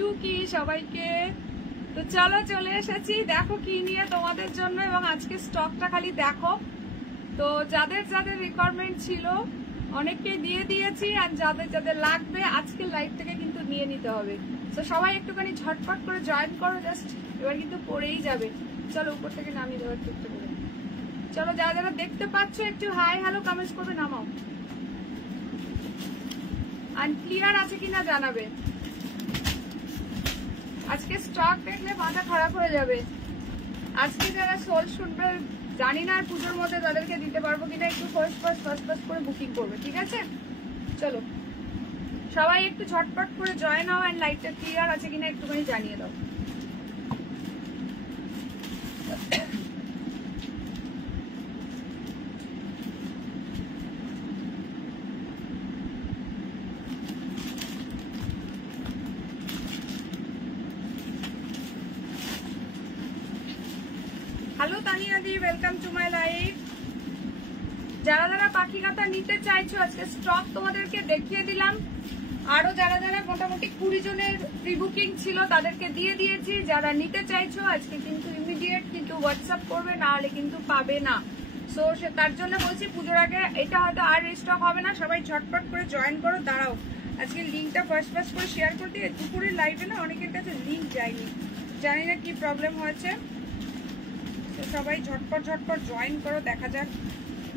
টুকি সবাইকে। তো চলো চলে এসেছি, দেখো কি নিয়ে তোমাদের জন্য, এবং আজকে স্টকটা খালি দেখো। তো যাদের যাদের রিকোয়ারমেন্ট ছিল অনেককে দিয়ে দিয়েছি, আর যাদের যাদের লাগবে আজকে লাইভ থেকে কিন্তু নিয়ে নিতে হবে। তো সবাই একটুখানি ঝটপট করে জয়েন করো, জাস্ট এবার কিন্তু পড়েই যাবে। চলো উপর থেকে নামিয়ে দেওয়ার চেষ্টা করো। চলো যারা যারা দেখতে পাচ্ছ একটু হাই হ্যালো কমেন্টস করবে, নামাও। আর ক্লিয়ার আছে কিনা জানাবে। আজকে স্টক দেখলে মাথা খারাপ হয়ে যাবে। আজকে যারা সোল শুনবে জানি না, আর পুজোর মধ্যে তাদেরকে দিতে পারবো কিনা, একটু ফার্স্ট করে বুকিং করবে, ঠিক আছে? চলো সবাই একটু ঝটপট করে জয়েন হও, এন্ড লাইটটা ক্লিয়ার আছে কিনা একটুখানি জানিয়ে দাও। Hello Tania the, welcome to my live. যারা যারা পাখি কাঁথা নিতে চাইছো আজকে স্টক তোমাদেরকে দেখিয়ে দিলাম। আরো যারা যারা মোটামুটি 20 জনের প্রি বুকিং ছিল তাদেরকে দিয়ে দিয়েছি। যারা নিতে চাইছো আজকে কিন্তু ইমিডিয়েট কিন্তু হোয়াটসঅ্যাপ করবে, না হলে কিন্তু পাবে না। সো তার জন্য বলছি পুজোর আগে এটা হয়তো আর রিস্টক হবে না, সবাই ঝটপট করে জয়েন করো। দাঁড়াও আজকে লিঙ্কটা ফার্স্ট করে শেয়ার করতে, দুপুরের লাইভে না অনেকের কাছে লিঙ্ক যায়নি, জানি না কি প্রবলেম হয়েছে। তো সবাই ঝটপট জয়েন করো, দেখা যাক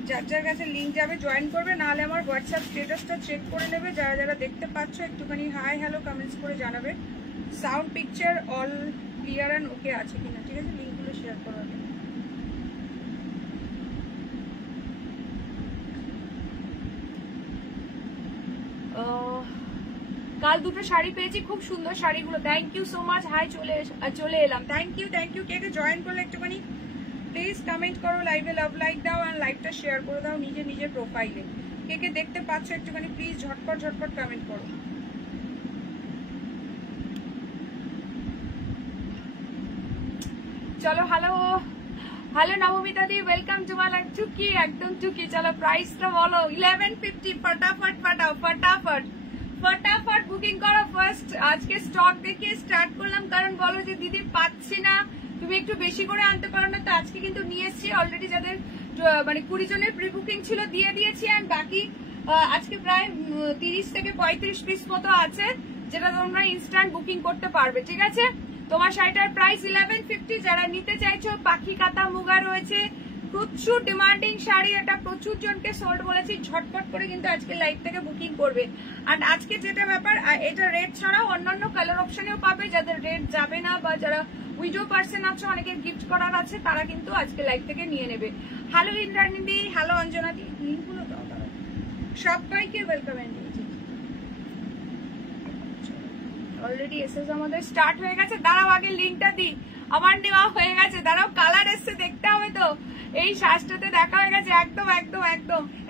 যার যার কাছে লিঙ্ক যাবে জয়েন করবে, নাহলে আমার হোয়াটসঅ্যাপ স্ট্যাটাসটা চেক করে নেবে। যারা যারা দেখতে পাচ্ছ একটুখানি হাই হ্যালো কমেন্টস করে জানাবে sound picture all clear and okay আছে কিনা, ঠিক আছে? লিঙ্কগুলো শেয়ার করো আগে। কাল দুটো শাড়ি পেয়েছি, খুব সুন্দর শাড়িগুলো, thank you so much. Hi চলে এলাম, থ্যাংক ইউ। কে কে জয়েন করলে একটুখানি প্লিজ কমেন্ট করো, লাইভে লাভ লাইক দাও, আর লাইভটা শেয়ার করে দাও নিজের প্রোফাইলে। কে কে দেখতে পাচ্ছ একটুখানি প্লিজ ঝটপট কমেন্ট করো। চলো hello Nabamita the, welcome to my live. টুকি একদম টুকি। চলো প্রাইসটা বলো। 1150 ফটাফট পাঠাও, ফটাফট বুকিং করো ফার্স্ট। আজকে স্টক দেখিয়ে স্টার্ট করলাম, কারণ বলো যে দিদি পাচ্ছি না, তুমি একটু বেশি করে আনতে পারো না। তো আজকে কিন্তু নিয়ে এসেছি, অলরেডি যাদের মানে 20 জনের প্রি বুকিং ছিল দিয়ে দিয়েছি, আর বাকি আজকে প্রায় 30 থেকে 35 পিস মতো আছে, যেটা তোমরা ইনস্ট্যান্ট বুকিং করতে পারবে, ঠিক আছে? তোমার শাড়িটার প্রাইস 1150। যারা নিতে চাইছো পাখি কাঁথা মুগা রয়েছে, প্রচুর ডিমান্ডিং শাড়ি, এটা প্রচুর জনকে সোল্ড বলেছি। ঝটপট করে কিন্তু আজকে লাইভ থেকে বুকিং করবে। আর আজকে যেটা ব্যাপার, এটা রেড ছাড়াও অন্যান্য কালার অপশনেও পাবে। যাদের রেড যাবে না বা যারা উইডো পার্সন আছে, অনেকের গিফট করার আছে, তারা কিন্তু আজকে লাইভ থেকে নিয়ে নেবে। হ্যালো ইন্দ্রাণী দি, হ্যালো অঞ্জনা দি, লিঙ্কগুলো দাও। সবাইকে ওয়েলকাম। অলরেডি এসএস আমাদের স্টার্ট হয়ে গেছে। দাঁড়াও আগে লিঙ্কটা দিই, আমার নেওয়া হয়ে গেছে। দাঁড়াও কালার এসছে, দেখতে হবে তো। এই সাজটাতে দেখা হয়ে গেছে, একদম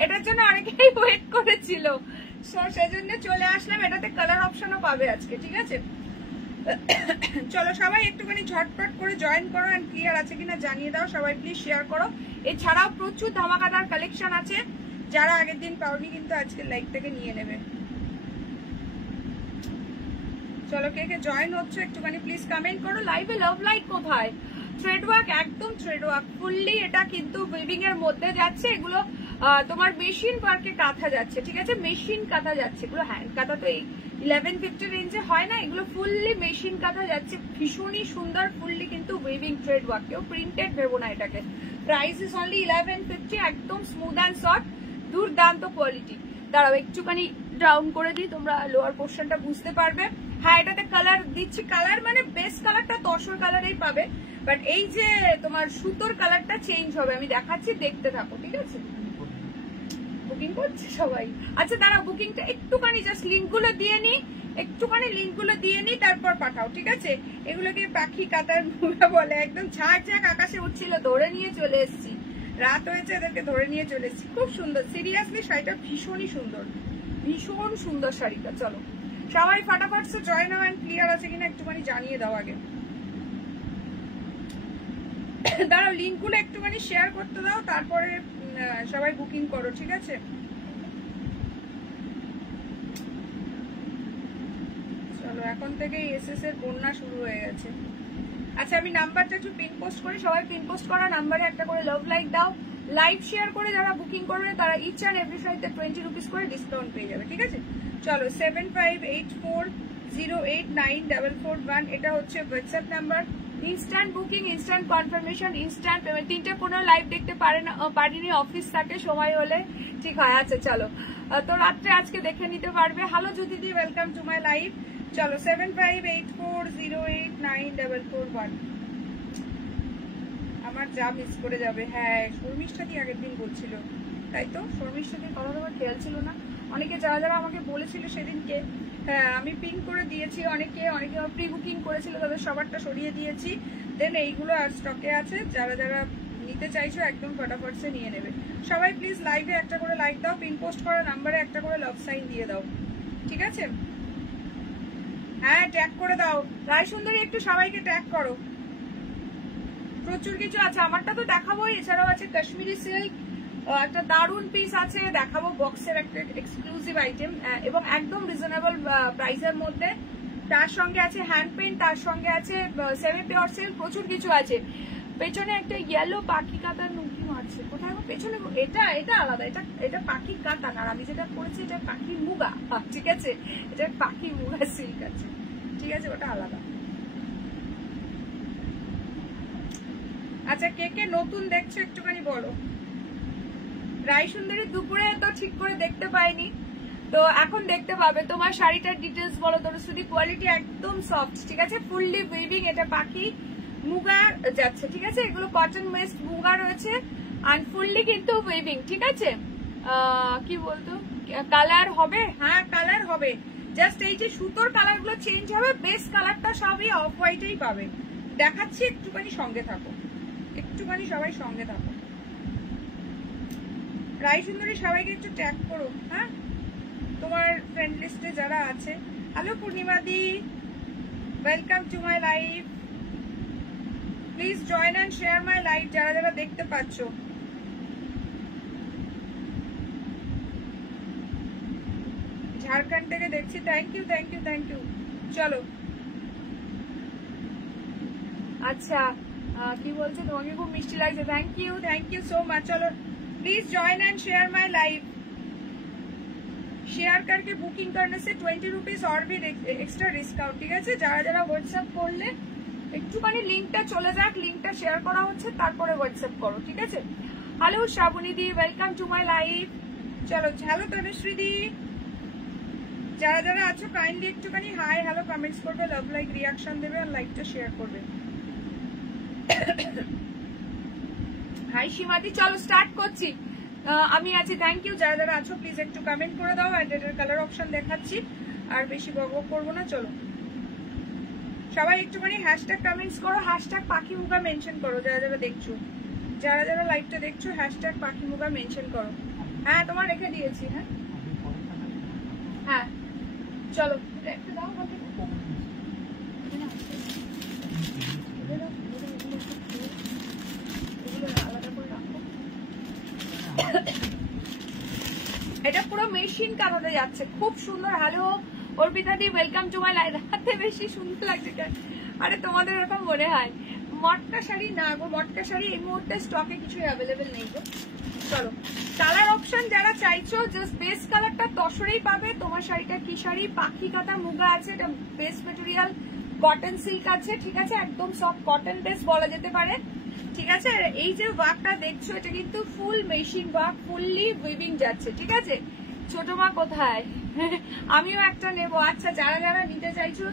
এটার জন্য অনেকেই ওয়েট করেছিল, সেজন্য চলে আসলাম। এটাতে কালার অপশনও পাবে আজকে, ঠিক আছে? চলো সবাই একটুখানি ঝটপট করে জয়েন করো, এন্ড ক্লিয়ার আছে কিনা জানিয়ে দাও। সবাই প্লিজ শেয়ার করো। এছাড়াও প্রচুর ধামাকাদার কালেকশন আছে, যারা আগের দিন পাওনি কিন্তু আজকে লাইভ থেকে নিয়ে নেবে। চলো কে কে জয়েন হচ্ছে একটুখানি প্লিজ কমেন্ট করো। লাইভে লাভ লাইক কোথায়? থ্রেড ওয়ার্ক, একদম থ্রেড ওয়ার্ক ফুললি। এটা কিন্তু উইভিং এর মধ্যে যাচ্ছে, এগুলো তোমার মেশিন ওয়ার্কে কাঁথা যাচ্ছে, ঠিক আছে? মেশিন কাঁথা যাচ্ছে, এগুলো হ্যান্ড কাঁথা তো এই 1150 রেঞ্জে হয় না, এগুলো ফুললি মেশিন কাঁথা যাচ্ছে। ভীষণই সুন্দর, ফুললি কিন্তু উইভিং থ্রেড ওয়ার্ক, কেউ প্রিন্টেড ভেবো না এটাকে। প্রাইস ইস অনলি 1150, একদম স্মুথ অ্যান্ড সফট, দুর্দান্ত কোয়ালিটি। দাঁড়াও একটুখানি ডাউন করে দিই, তোমরা লোয়ার পোর্শনটা বুঝতে পারবে। হ্যাঁ এটাতে কালার দিচ্ছি, কালার মানে বেস্ট কালারটা তসর কালারেই পাবে, বাট এই যে তোমার সুতোর কালারটা চেঞ্জ হবে, আমি দেখাচ্ছি, দেখতে থাকো, ঠিক আছে? বুকিং করছে সবাই? আচ্ছা দাঁড়াও, বুকিংটা একটুখানি জাস্ট লিঙ্কগুলো দিয়ে নি, তারপর পাঠাও, ঠিক আছে? এগুলোকে পাখি কাতার মুগা বলে। একদম ঝাঁক আকাশে উঠছিল, ধরে নিয়ে চলে এসেছি। রাত হয়েছে, এদেরকে ধরে নিয়ে চলে এসেছি। খুব সুন্দর, সিরিয়াসলি শাড়িটা ভীষণই সুন্দর, ভীষণ সুন্দর শাড়িটা। চলো সবাই ফটাফট জয়েন হও, এন্ড ক্লিয়ার আছে কিনা একটুখানি জানিয়ে দাও আগে। দাঁড়াও লিঙ্কগুলো একটুখানি শেয়ার করতে দাও, তারপরে সবাই বুকিং করো, ঠিক আছে? চলো চলো এখন থেকে এসএস এর বন্যা শুরু হয়ে গেছে। আচ্ছা আমি নাম্বারটা একটু পিন পোস্ট করি, সবাই পিন পোস্ট করা নাম্বারে একটা করে লাভ লাইক দাও, লাইভ শেয়ার করে যারা বুকিং করবে তারা ইচ অ্যান্ড এভরি ফ্লাইটে 20 রুপিস করে ডিসকাউন্ট পেয়ে যাবে, ঠিক আছে? চলো 7584089441 এটা হচ্ছে WhatsApp number. Instant booking, instant confirmation, instant payment. 3:15 live দেখতে পারিনি, অফিস থাকে, সময় হলে ঠিক হয়। আচ্ছা চলো তো রাত্রে আজকে দেখে নিতে পারবে। হ্যালো জ্যোতিদি, ওয়েলকাম টু মাই লাইভ। চলো 7584089441। আমার যা মিস করে যাবে। হ্যাঁ শর্মিষ্ঠা কি আগের দিন বলছিল, তাই তো শর্মিষ্ঠা কি কথা আমার খেয়াল ছিল না। অনেকে যারা যারা আমাকে বলেছিল সেদিনকে, হ্যাঁ আমি পিং করে দিয়েছি। অনেকে প্রি বুকিং করেছিল, তাদের সবারটা সরিয়ে দিয়েছি। দেন এইগুলো আর স্টকে আছে, যারা যারা নিতে চাইছো একদম ফটাফট সে নিয়ে নেবে। সবাই প্লিজ লাইভে একটা করে লাইক দাও, পিন পোস্ট করা নাম্বারে একটা করে লাভ সাইন দিয়ে দাও, ঠিক আছে? হ্যাঁ ট্যাগ করে দাও রায় সুন্দরী, একটু সবাইকে ট্যাগ করো। প্রচুর কিছু আছে, আমারটা তো দেখাবোই, এছাড়াও আছে কাশ্মীরি সিল্ক, একটা দারুন পিস আছে দেখাবো, বক্সের একটা এক্সক্লুসিভ আইটেম এবং একদম রিজনেবল প্রাইসের মধ্যে। তার সঙ্গে আছে হ্যান্ড পেইন্ট, তার সঙ্গে আছে সেমি পিওর সিল্ক, প্রচুর কিছু আছে। পেছনে একটা ইয়েলো পাখি কাতার নুকি মারছে কোথায় পেছনে, এটা আলাদা, এটা পাখি কাতান, আর আমি যেটা করেছি এটা পাখির মুগা, ঠিক আছে? এটা পাখি মুগা সিল্ক আছে, ঠিক আছে, ওটা আলাদা। আচ্ছা কে কে নতুন দেখছো একটুখানি বলো। রায় সুন্দরী দুপুরে তো ঠিক করে দেখতে পাইনি, তো এখন দেখতে পাবে। তোমার শাড়িটার ডিটেলস বলো। তোর শুধু কোয়ালিটি একদম সফট, ঠিক আছে, ফুললি উইভিং, এটা পাখি মুগা যাচ্ছে, ঠিক আছে? এগুলো কটন ওয়েস্ট মুগা রয়েছে আর ফুললি কিন্তু উইভিং, ঠিক আছে? কি বলতো কালার হবে? হ্যাঁ কালার হবে, জাস্ট এই যে সুতোর কালার গুলো চেঞ্জ হবে, বেস কালারটা সবই অফ হোয়াইটেই পাবে। দেখাচ্ছি, একটুখানি সঙ্গে থাকো, একটুখানি সবাই সঙ্গে থাকো। রায় সুন্দরী সবাইকে একটু ট্যাগ করো, হ্যাঁ তোমার ফ্রেন্ড লিস্টে যারা আছে। হ্যালো পূর্ণিমা দি, welcome to my live. Please join and share my live যারা যারা দেখতে পাচ্ছ। ঝাড়খণ্ড থেকে দেখছি, thank you thank you thank you. চলো আচ্ছা কি বলছে, তোমাকে খুব মিষ্টি লাগছে, থ্যাংক ইউ সো মাচ। চলো please join and share my live. Share करके बुकिंग करने से 20 रुपीज और भी एक्स्ट्रा डिस्काउंट, ठीक है? যারা যারা হোয়াটসঅ্যাপ করলে একটুখানি লিংকটা চলে যাক, লিংকটা শেয়ার করা হচ্ছে, তারপরে হোয়াটসঅ্যাপ করো, ঠিক আছে? হ্যালো শ্রাবণী দি, ওয়েলকাম টু মাই লাইভ। চলো হ্যালো তনুশ্রী দি, যারা যারা আছো কাইন্ডলি একটুখানি হাই হ্যালো কমেন্টস করবে, লাভ লাইক রিয়াকশন দেবে আর লাইকটা শেয়ার করবে। হাই সীমাদি, চলো স্টার্ট করছি, আমি আছি। থ্যাংক ইউ যারা যারা আছো, প্লিজ একটু কমেন্ট করে দাও। আর এটার কালার অপশন দেখাচ্ছি, আর বেশি বকবক করবো না। চলো সবাই একটুখানি হ্যাশট্যাগ কমেন্টস করো, হ্যাশট্যাগ পাখি মুগা মেনশন করো। যারা যারা দেখছো, যারা যারা লাইভটা দেখছো, হ্যাশট্যাগ পাখি মুগা মেনশন করো। হ্যাঁ তোমার রেখে দিয়েছি। হ্যাঁ হ্যাঁ চলো একটু দাও আমাকে। এটা পুরো মেশিন কালারে যাচ্ছে, খুব সুন্দর। Hello Arpita the, welcome to my live. হাতে বেশি সুন্দর লাগছে কেন? আরে তোমাদের ওরকম মনে হয়? মটকা শাড়ি না গো, মটকা শাড়ি এই মুহূর্তে স্টকে কিছু অ্যাভেলেবেল নেই গো। চলো কালার অপশন যারা চাইছো, জাস্ট বেস কালারটা তসরেই পাবে। তোমার শাড়িটা কি শাড়ি? পাখি কাটা মুগা আছে, এটা বেস মেটেরিয়াল কটন সিল্ক আছে, ঠিক আছে, একদম সফট কটন বেস বলা যেতে পারে, ঠিক আছে? এই যে ওয়ার্কটা দেখছো, এটা কিন্তু full machine work, fully weaving যাচ্ছে, ঠিক আছে? ছোট মা কোথায়? আমিও একটা নেবো। আচ্ছা যারা যারা নিতে চাইছো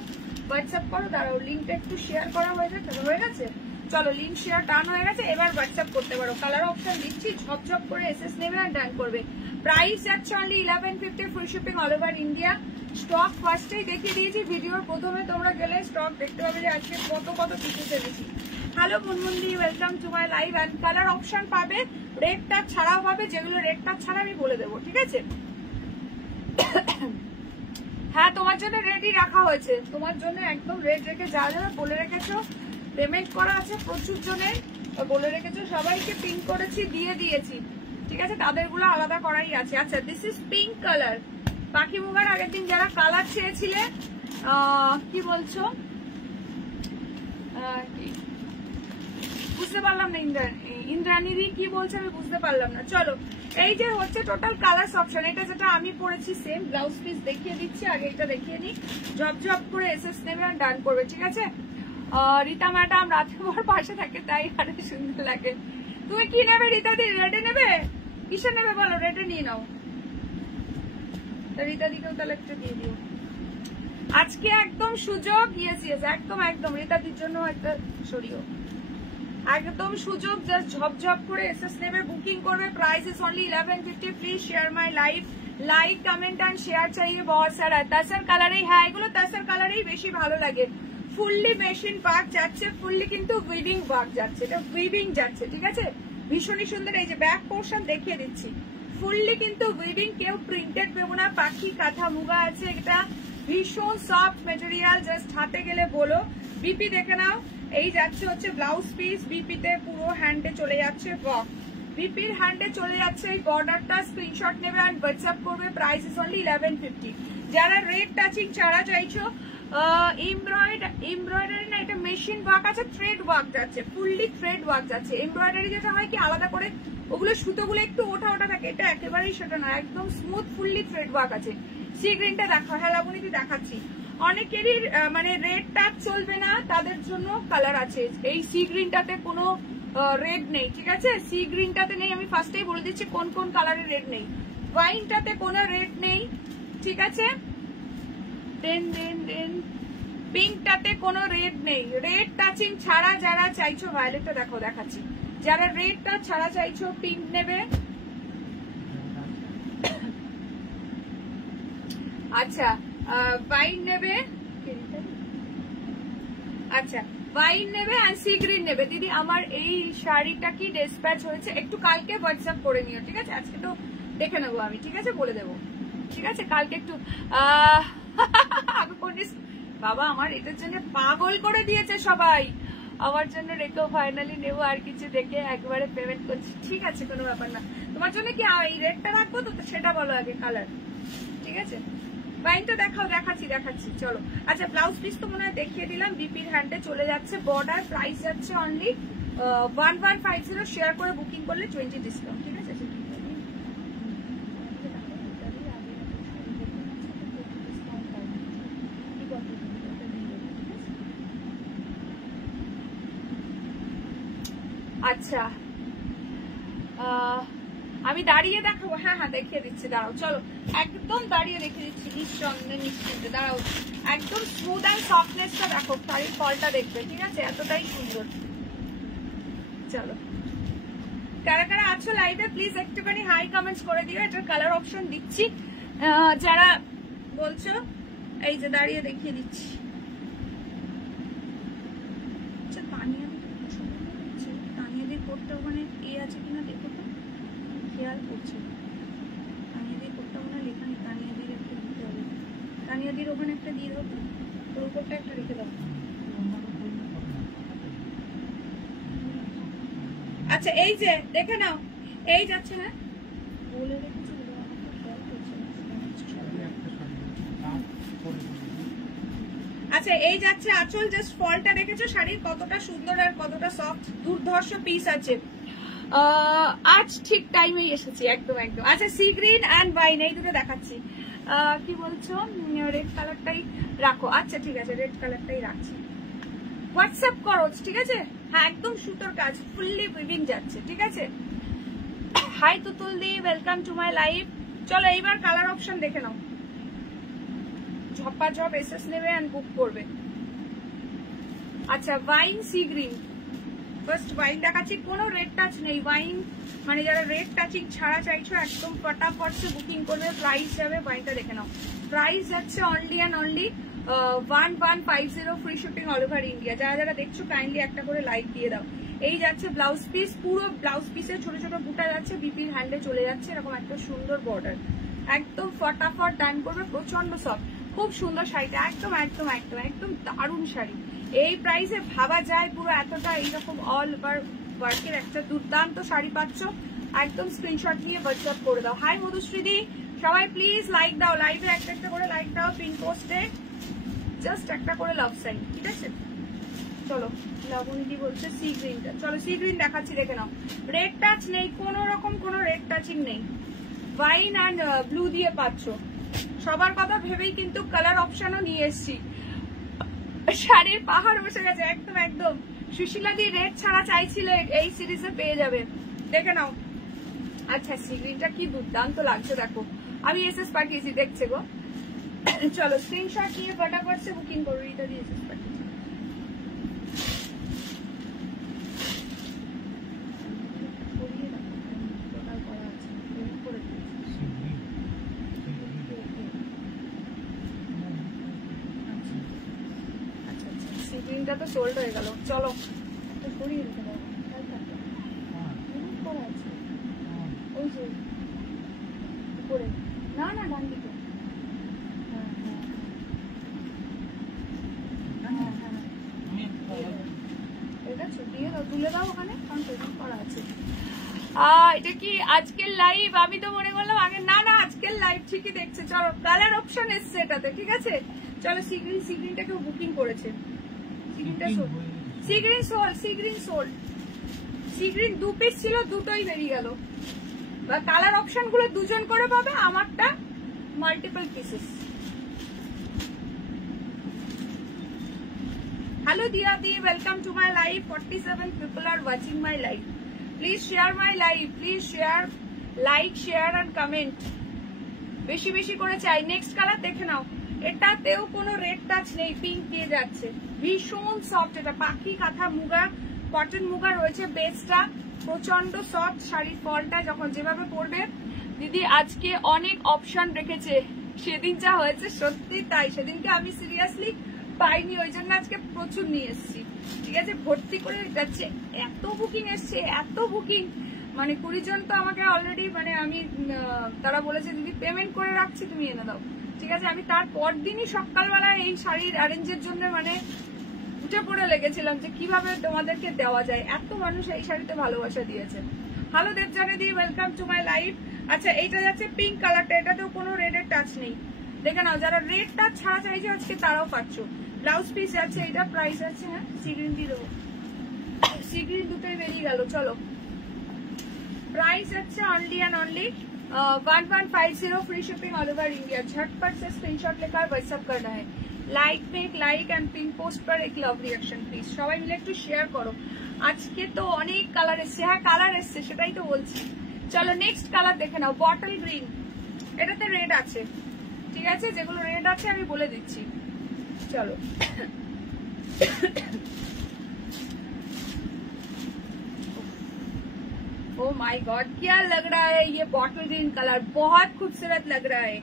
হোয়াটসঅ্যাপ করো, দাঁড়াও লিঙ্কটা একটু শেয়ার করা হয়ে গেছে। চলো লিঙ্ক শেয়ার টান হয়ে গেছে, এবার হোয়াটসঅ্যাপ করতে পারো। কালার অপশন দিচ্ছি, ঝপঝপ করে এসএস নেবে আর ডান করবে। প্রাইস যাচ্ছে only 1150, free shipping all over India. Stock ফার্স্টেই দেখিয়ে দিয়েছি, ভিডিওর প্রথমে তোমরা গেলে স্টক দেখতে পাবে যে আজকে কত কত কিছু দিয়েছি। হ্যালো মুনমুন্দি, welcome to my live. And colour option পাবে, রেড ট্যাগ ছাড়াও পাবে, যেগুলো রেড ট্যাগ ছাড়া আমি বলে দেবো, ঠিক আছে? হ্যাঁ তোমার জন্য রেডি রাখা হয়েছে, তোমার জন্য একদম রেড রেখে যারা যারা বলে রেখেছো, পেমেন্ট করা আছে প্রচুর জনের, বলে রেখেছো সবাইকে পিন করেছি, দিয়ে দিয়েছি, ঠিক আছে? তাদেরগুলো আলাদা করাই আছে। আচ্ছা দিস ইজ পিঙ্ক কালার, পাখি মুগার আগের দিন যারা কালার চেয়েছিলে কি বলছো? বুঝতে পারলাম না। ইন্দ্রাণীদি কি বলছে আমি বুঝতে পারলাম না। চলো, এই যে হচ্ছে টোটাল কালার্স অপশন। এটা যেটা আমি পরেছি সেম ব্লাউজ পিস দেখিয়ে দিচ্ছি, আগে এটা দেখিয়ে নিই। জব জব করে এসএস নেবে আর ডান করবে, ঠিক আছে? রীতা ম্যাডাম রাতে ভর পাশে থাকে, তাই আরো সুন্দর লাগে। তুমি কি নেবে রীতাদি? রেডে নেবে? কিসে নেবে বলো, রেডে নিয়ে নাও। রীতাদিকেও তাহলে একটু দিয়ে দিও আজকে। একদম সুযোগ। ইয়েস ইয়েস, একদম একদম। রীতাদির জন্য একটা সরিও, একদম সুযোগ। জাস্ট ঝপঝপ করে এসএস নেবে, বুকিং করবে। Price is only 1150। Please share my live, like comment and share চাইয়ে बहुत सारा। তাসার কালারেই, হ্যাঁ এগুলো তাসার কালারেই বেশি ভালো লাগে। ফুললি মেশিন ওয়ার্ক যাচ্ছে, ফুললি কিন্তু উইভিং ওয়ার্ক যাচ্ছে, এটা উইভিং যাচ্ছে, ঠিক আছে? ভীষণই সুন্দর। এই যে ব্যাক পোর্শন দেখিয়ে দিচ্ছি, ফুললি কিন্তু উইভিং, কেউ প্রিন্টেড পেবো না। পাখি কাঁথা মুগা আছে, এটা ভীষণ সফট মেটেরিয়াল। জাস্ট হাতে গেলে বলো। বিপি দেখে নাও, এই যাচ্ছে হচ্ছে ব্লাউজ পিস, বিপিতে পুরো হ্যান্ডে চলে যাচ্ছে ওয়ার্ক, বিপির হ্যান্ডে চলে যাচ্ছে এই বর্ডারটা। স্ক্রিনশট নেবে আর হোয়াটসঅ্যাপ করবে। Price is only 1150। যারা রেড টাচিং ছাড়া চাইছো, এমব্রয়ডারি না, এটা মেশিন ওয়ার্ক আছে, থ্রেড ওয়ার্ক যাচ্ছে, ফুললি থ্রেড ওয়ার্ক যাচ্ছে। এমব্রয়ডারি যেটা হয় কি আলাদা করে ওগুলো সুতোগুলো একটু ওঠা ওঠা থাকে, এটা একেবারেই সেটা না, একদম স্মুথ ফুললি থ্রেড ওয়ার্ক আছে। সি গ্রিনটা দেখো, হ্যাঁ লাবণীতে দেখাচ্ছি। অনেকেরই মানে রেড টাচ চলবে না, তাদের জন্য কালার আছে। এই সি গ্রিনটাতে কোনো রেড নেই, ঠিক আছে? সি গ্রিনটাতে নেই, আমি ফার্স্টেই বলে দিচ্ছি কোন কোন কালারের রেড নেই। ওয়াইনটাতে কোনো রেড নেই, ঠিক আছে? দেন দেন দেন পিঙ্কটাতে কোনো রেড নেই। রেড টাচিং ছাড়া যারা চাইছো, ভায়োলেটটা দেখো দেখাচ্ছি, যারা রেড টাচ ছাড়া চাইছো পিঙ্ক নেবে। আচ্ছা, ওয়াইন নেবে, আচ্ছা ওয়াইন নেবে আর সি গ্রিন নেবে। দিদি আমার এই শাড়িটা কি ডিসপ্যাচ হয়েছে? একটু কালকে হোয়াটসঅ্যাপ করে নিও, ঠিক আছে? আজকে তো দেখে নেবো আমি, ঠিক আছে? বলে দেবো, ঠিক আছে? কালকে একটু বাবা আমার এটার জন্য পাগল করে দিয়েছে সবাই, আমার জন্য রেখেও ফাইনালি নেবো। আর কিছু দেখে একবারে পেমেন্ট করছি, ঠিক আছে? কোনো ব্যাপার না। তোমার জন্য কি এই রেটটা রাখবো তো, সেটা বলো আগে কালার, ঠিক আছে? বাইনটা দেখাও, দেখাচ্ছি চলো। আচ্ছা ব্লাউজ পিস তো মনে হয় দেখিয়ে দিলাম, বিপির হ্যান্ডে চলে যাচ্ছে বর্ডার। প্রাইস যাচ্ছে অনলি 1150। শেয়ার করে বুকিং করলে 20 ডিসকাউন্ট, ঠিক আছে? আচ্ছা আমি দাঁড়িয়ে দেখাবো, হ্যাঁ হ্যাঁ দেখিয়ে দিচ্ছি, দাঁড়াও। চলো একদম দাঁড়িয়ে দেখিয়ে দিচ্ছি, নিশ্চিন্তে দাঁড়াও। একদম স্মুথ অ্যান্ড সফটনেসটা দেখো, শাড়ির ফলটা দেখবে, ঠিক আছে? এতটাই সুন্দর। চলো, কারা কারা আছো লাইভে প্লিজ একটুখানি হাই কমেন্টস করে দিও। এটার কালার অপশন দিচ্ছি যারা বলছো, এই যে দাঁড়িয়ে দেখিয়ে দিচ্ছি। আচ্ছা তানিয়াদের কোটটা ওখানে এ আছে কিনা দেখো তো, খেয়াল করছে। তানিয়াদের কোটটা ওখানে লেখা নেই, তানিয়াদের একটা দিতে হবে। তানিয়াদের ওখানে একটা দিয়ে দেবো, তোর কোটটা একটা রেখে দাও। আচ্ছা এই যে দেখে নাও, এই যাচ্ছে না, বলে রেখেছি। আচ্ছা এই যাচ্ছে আঁচল, জাস্ট ফলটা দেখেছো শাড়ির কতটা সুন্দর আর কতটা সফট, দুর্ধর্ষ পিস আছে। আজ ঠিক টাইমেই এসেছি, একদম একদম। আচ্ছা সি গ্রিন অ্যান্ড ওয়াইন এই দুটো দেখাচ্ছি। কি বলছো? রেড কালারটাই রাখো। আচ্ছা ঠিক আছে, রেড কালারটাই রাখছি। হোয়াটসঅ্যাপ করো, ঠিক আছে? হ্যাঁ একদম সুতোর কাজ, ফুললি উইভিং যাচ্ছে, ঠিক আছে? হাই তুতুল দি, ওয়েলকাম টু মাই লাইভ। চলো এইবার কালার অপশন দেখে নাও, ঝপাঝপ এসএস নেবে এন্ড বুক করবে। আচ্ছা wine sea green, first wine দেখাচ্ছি, কোনো রেড টাচ নেই। ওয়াইন মানে যারা রেড টাচিং ছাড়া চাইছো একদম ফটাফট বুকিং করবে। প্রাইস যাবে, ওয়াইনটা দেখে নাও, প্রাইস যাচ্ছে only and only 1150, free shipping all over India. যারা যারা দেখছো কাইন্ডলি একটা করে লাইক দিয়ে দাও। এই যাচ্ছে ব্লাউজ পিস, পুরো ব্লাউজ পিসের ছোট ছোট বুটা যাচ্ছে, বিপির হ্যান্ডে চলে যাচ্ছে এরকম একটা সুন্দর বর্ডার। একদম ফটাফট ডান করবে, প্রচন্ড সফট, খুব সুন্দর শাড়িটা, একদম একদম একদম একদম দারুণ শাড়ি। এই প্রাইসে ভাবা যায় পুরো এতটা এইরকম অল ওভার ওয়ার্কের একটা দুর্দান্ত শাড়ি পাচ্ছ। একদম স্ক্রিনশট নিয়ে হোয়াটসঅ্যাপ করে দাও। হাই মধুশ্রীদি, সবাই প্লিজ লাইক দাও, লাইভে একটা একটা করে লাইক দাও। পিন পোস্টে জাস্ট একটা করে লাভ সাইন, ঠিক আছে? চলো লাবণী বলছে সি গ্রিনটা, চলো সি গ্রিন দেখাচ্ছি, দেখে নাও। রেড টাচ নেই, কোন রকম কোনো রেড টাচিং নেই, ওয়াইন অ্যান্ড ব্লু দিয়ে পাচ্ছ। সবার কথা ভেবেই কিন্তু কালার অপশনও নিয়ে এসছি। শাড়ির পাহাড় বসে গেছে, একদম একদম। সুশীলা দি রেড ছাড়া চাইছিল, এই সিরিজে পেয়ে যাবে, দেখে নাও। আচ্ছা সি গ্রিনটা কি দুর্দান্ত লাগছে দেখো, আমি এসএস পাঠিয়েছি, দেখছে গো। চলো স্ক্রিনশট নিয়ে ফটাফট সে বুকিং করো, এটা দিয়ে এসএস পাঠিয়েছি। তো সোল্ড হয়ে গেল, চলো সরিয়ে দিতে পারবো, ওই যে উপরে, না না ডান দিকে, এটা ছুটিয়ে দাও, তুলে দাও ওখানে, কারণ পেমেন্ট করা আছে। এটা কি আজকের লাইভ? আমি তো মনে করলাম আগে, না না আজকের লাইভ ঠিকই দেখছে। চলো কালার অপশন এসছে এটাতে, ঠিক আছে? চলো সি গ্রিনটা কেউ বুকিং করেছে, সি গ্রিন 2 পিস ছিল, দুটোই বেরিয়ে গেল। কালার অপশন গুলো দুজন করে পাবে, আমারটা multiple pieces. Hello Diya di, welcome to my live. 47 people are watching my live. Please share my live, please share, like, share and comment. বেশি বেশি করে চাই। নেক্সট কালার দেখে নাও, এটাতেও কোনো রেড টাচ নেই, পিঙ্ক দিয়ে যাচ্ছে, ভীষণ সফট। এটা পাখি কাঁথা মুগা, কটন মুগা রয়েছে বেসটা, প্রচন্ড সফট। শাড়ির ফলটা যখন যেভাবে পরবে দিদি, আজকে অনেক অপশন রেখেছে, সেদিন যা হয়েছে সত্যি তাই। সেদিনকে আমি সিরিয়াসলি পাইনি, ওই জন্য আজকে প্রচুর নিয়ে এসেছি, ঠিক আছে? ভর্তি করে যাচ্ছে, এত বুকিং এসছে, এত বুকিং, মানে 20 জন তো আমাকে অলরেডি, মানে আমি তারা বলেছে দিদি পেমেন্ট করে রাখছি, তুমি এনে দাও, ঠিক আছে? আমি তার পর দিনই সকালবেলা এই শাড়ির অ্যারেঞ্জের জন্য মানে উঠে পড়ে লেগেছিলাম যে কিভাবে তোমাদেরকে দেওয়া যায়। এত মানুষ এই শাড়িতে ভালোবাসা দিয়েছে। Hello Debjani di, welcome to my live. আচ্ছা এইটা যাচ্ছে পিঙ্ক কালারটা, এটাতেও কোনো রেডের টাচ নেই, দেখে নাও। যারা রেড টাচ ছাড়া চাইছে আজকে তারাও পাচ্ছ। ব্লাউজ পিস যাচ্ছে, এটা প্রাইস আছে, হ্যাঁ সি গ্রিন দিয়ে দেবো, সি গ্রিন দুটোই বেরিয়ে গেল। চলো प्राइस अच्छा only and only 1150 free shipping all over India. झटपट से स्क्रीनशॉट लेकर व्हाट्सएप करना है। लाइक में एक लाइक एंड पिन पोस्ट पर एक लव रिएक्शन प्लिज। সবাই মিলে একটু শেয়ার করো। আজকে তো অনেক কালার এসছে, হ্যাঁ কালার এসছে, সেটাই তো বলছি। চলো নেক্সট কালার দেখে নাও, বটল গ্রিন। এটাতে রেড আছে, ঠিক আছে? যেগুলো রেড আছে আমি বলে দিচ্ছি, চলো। ओह माय गॉड, क्या लग रहा है ये बॉटल ग्रीन कलर, बहुत खूबसूरत लग रहा है।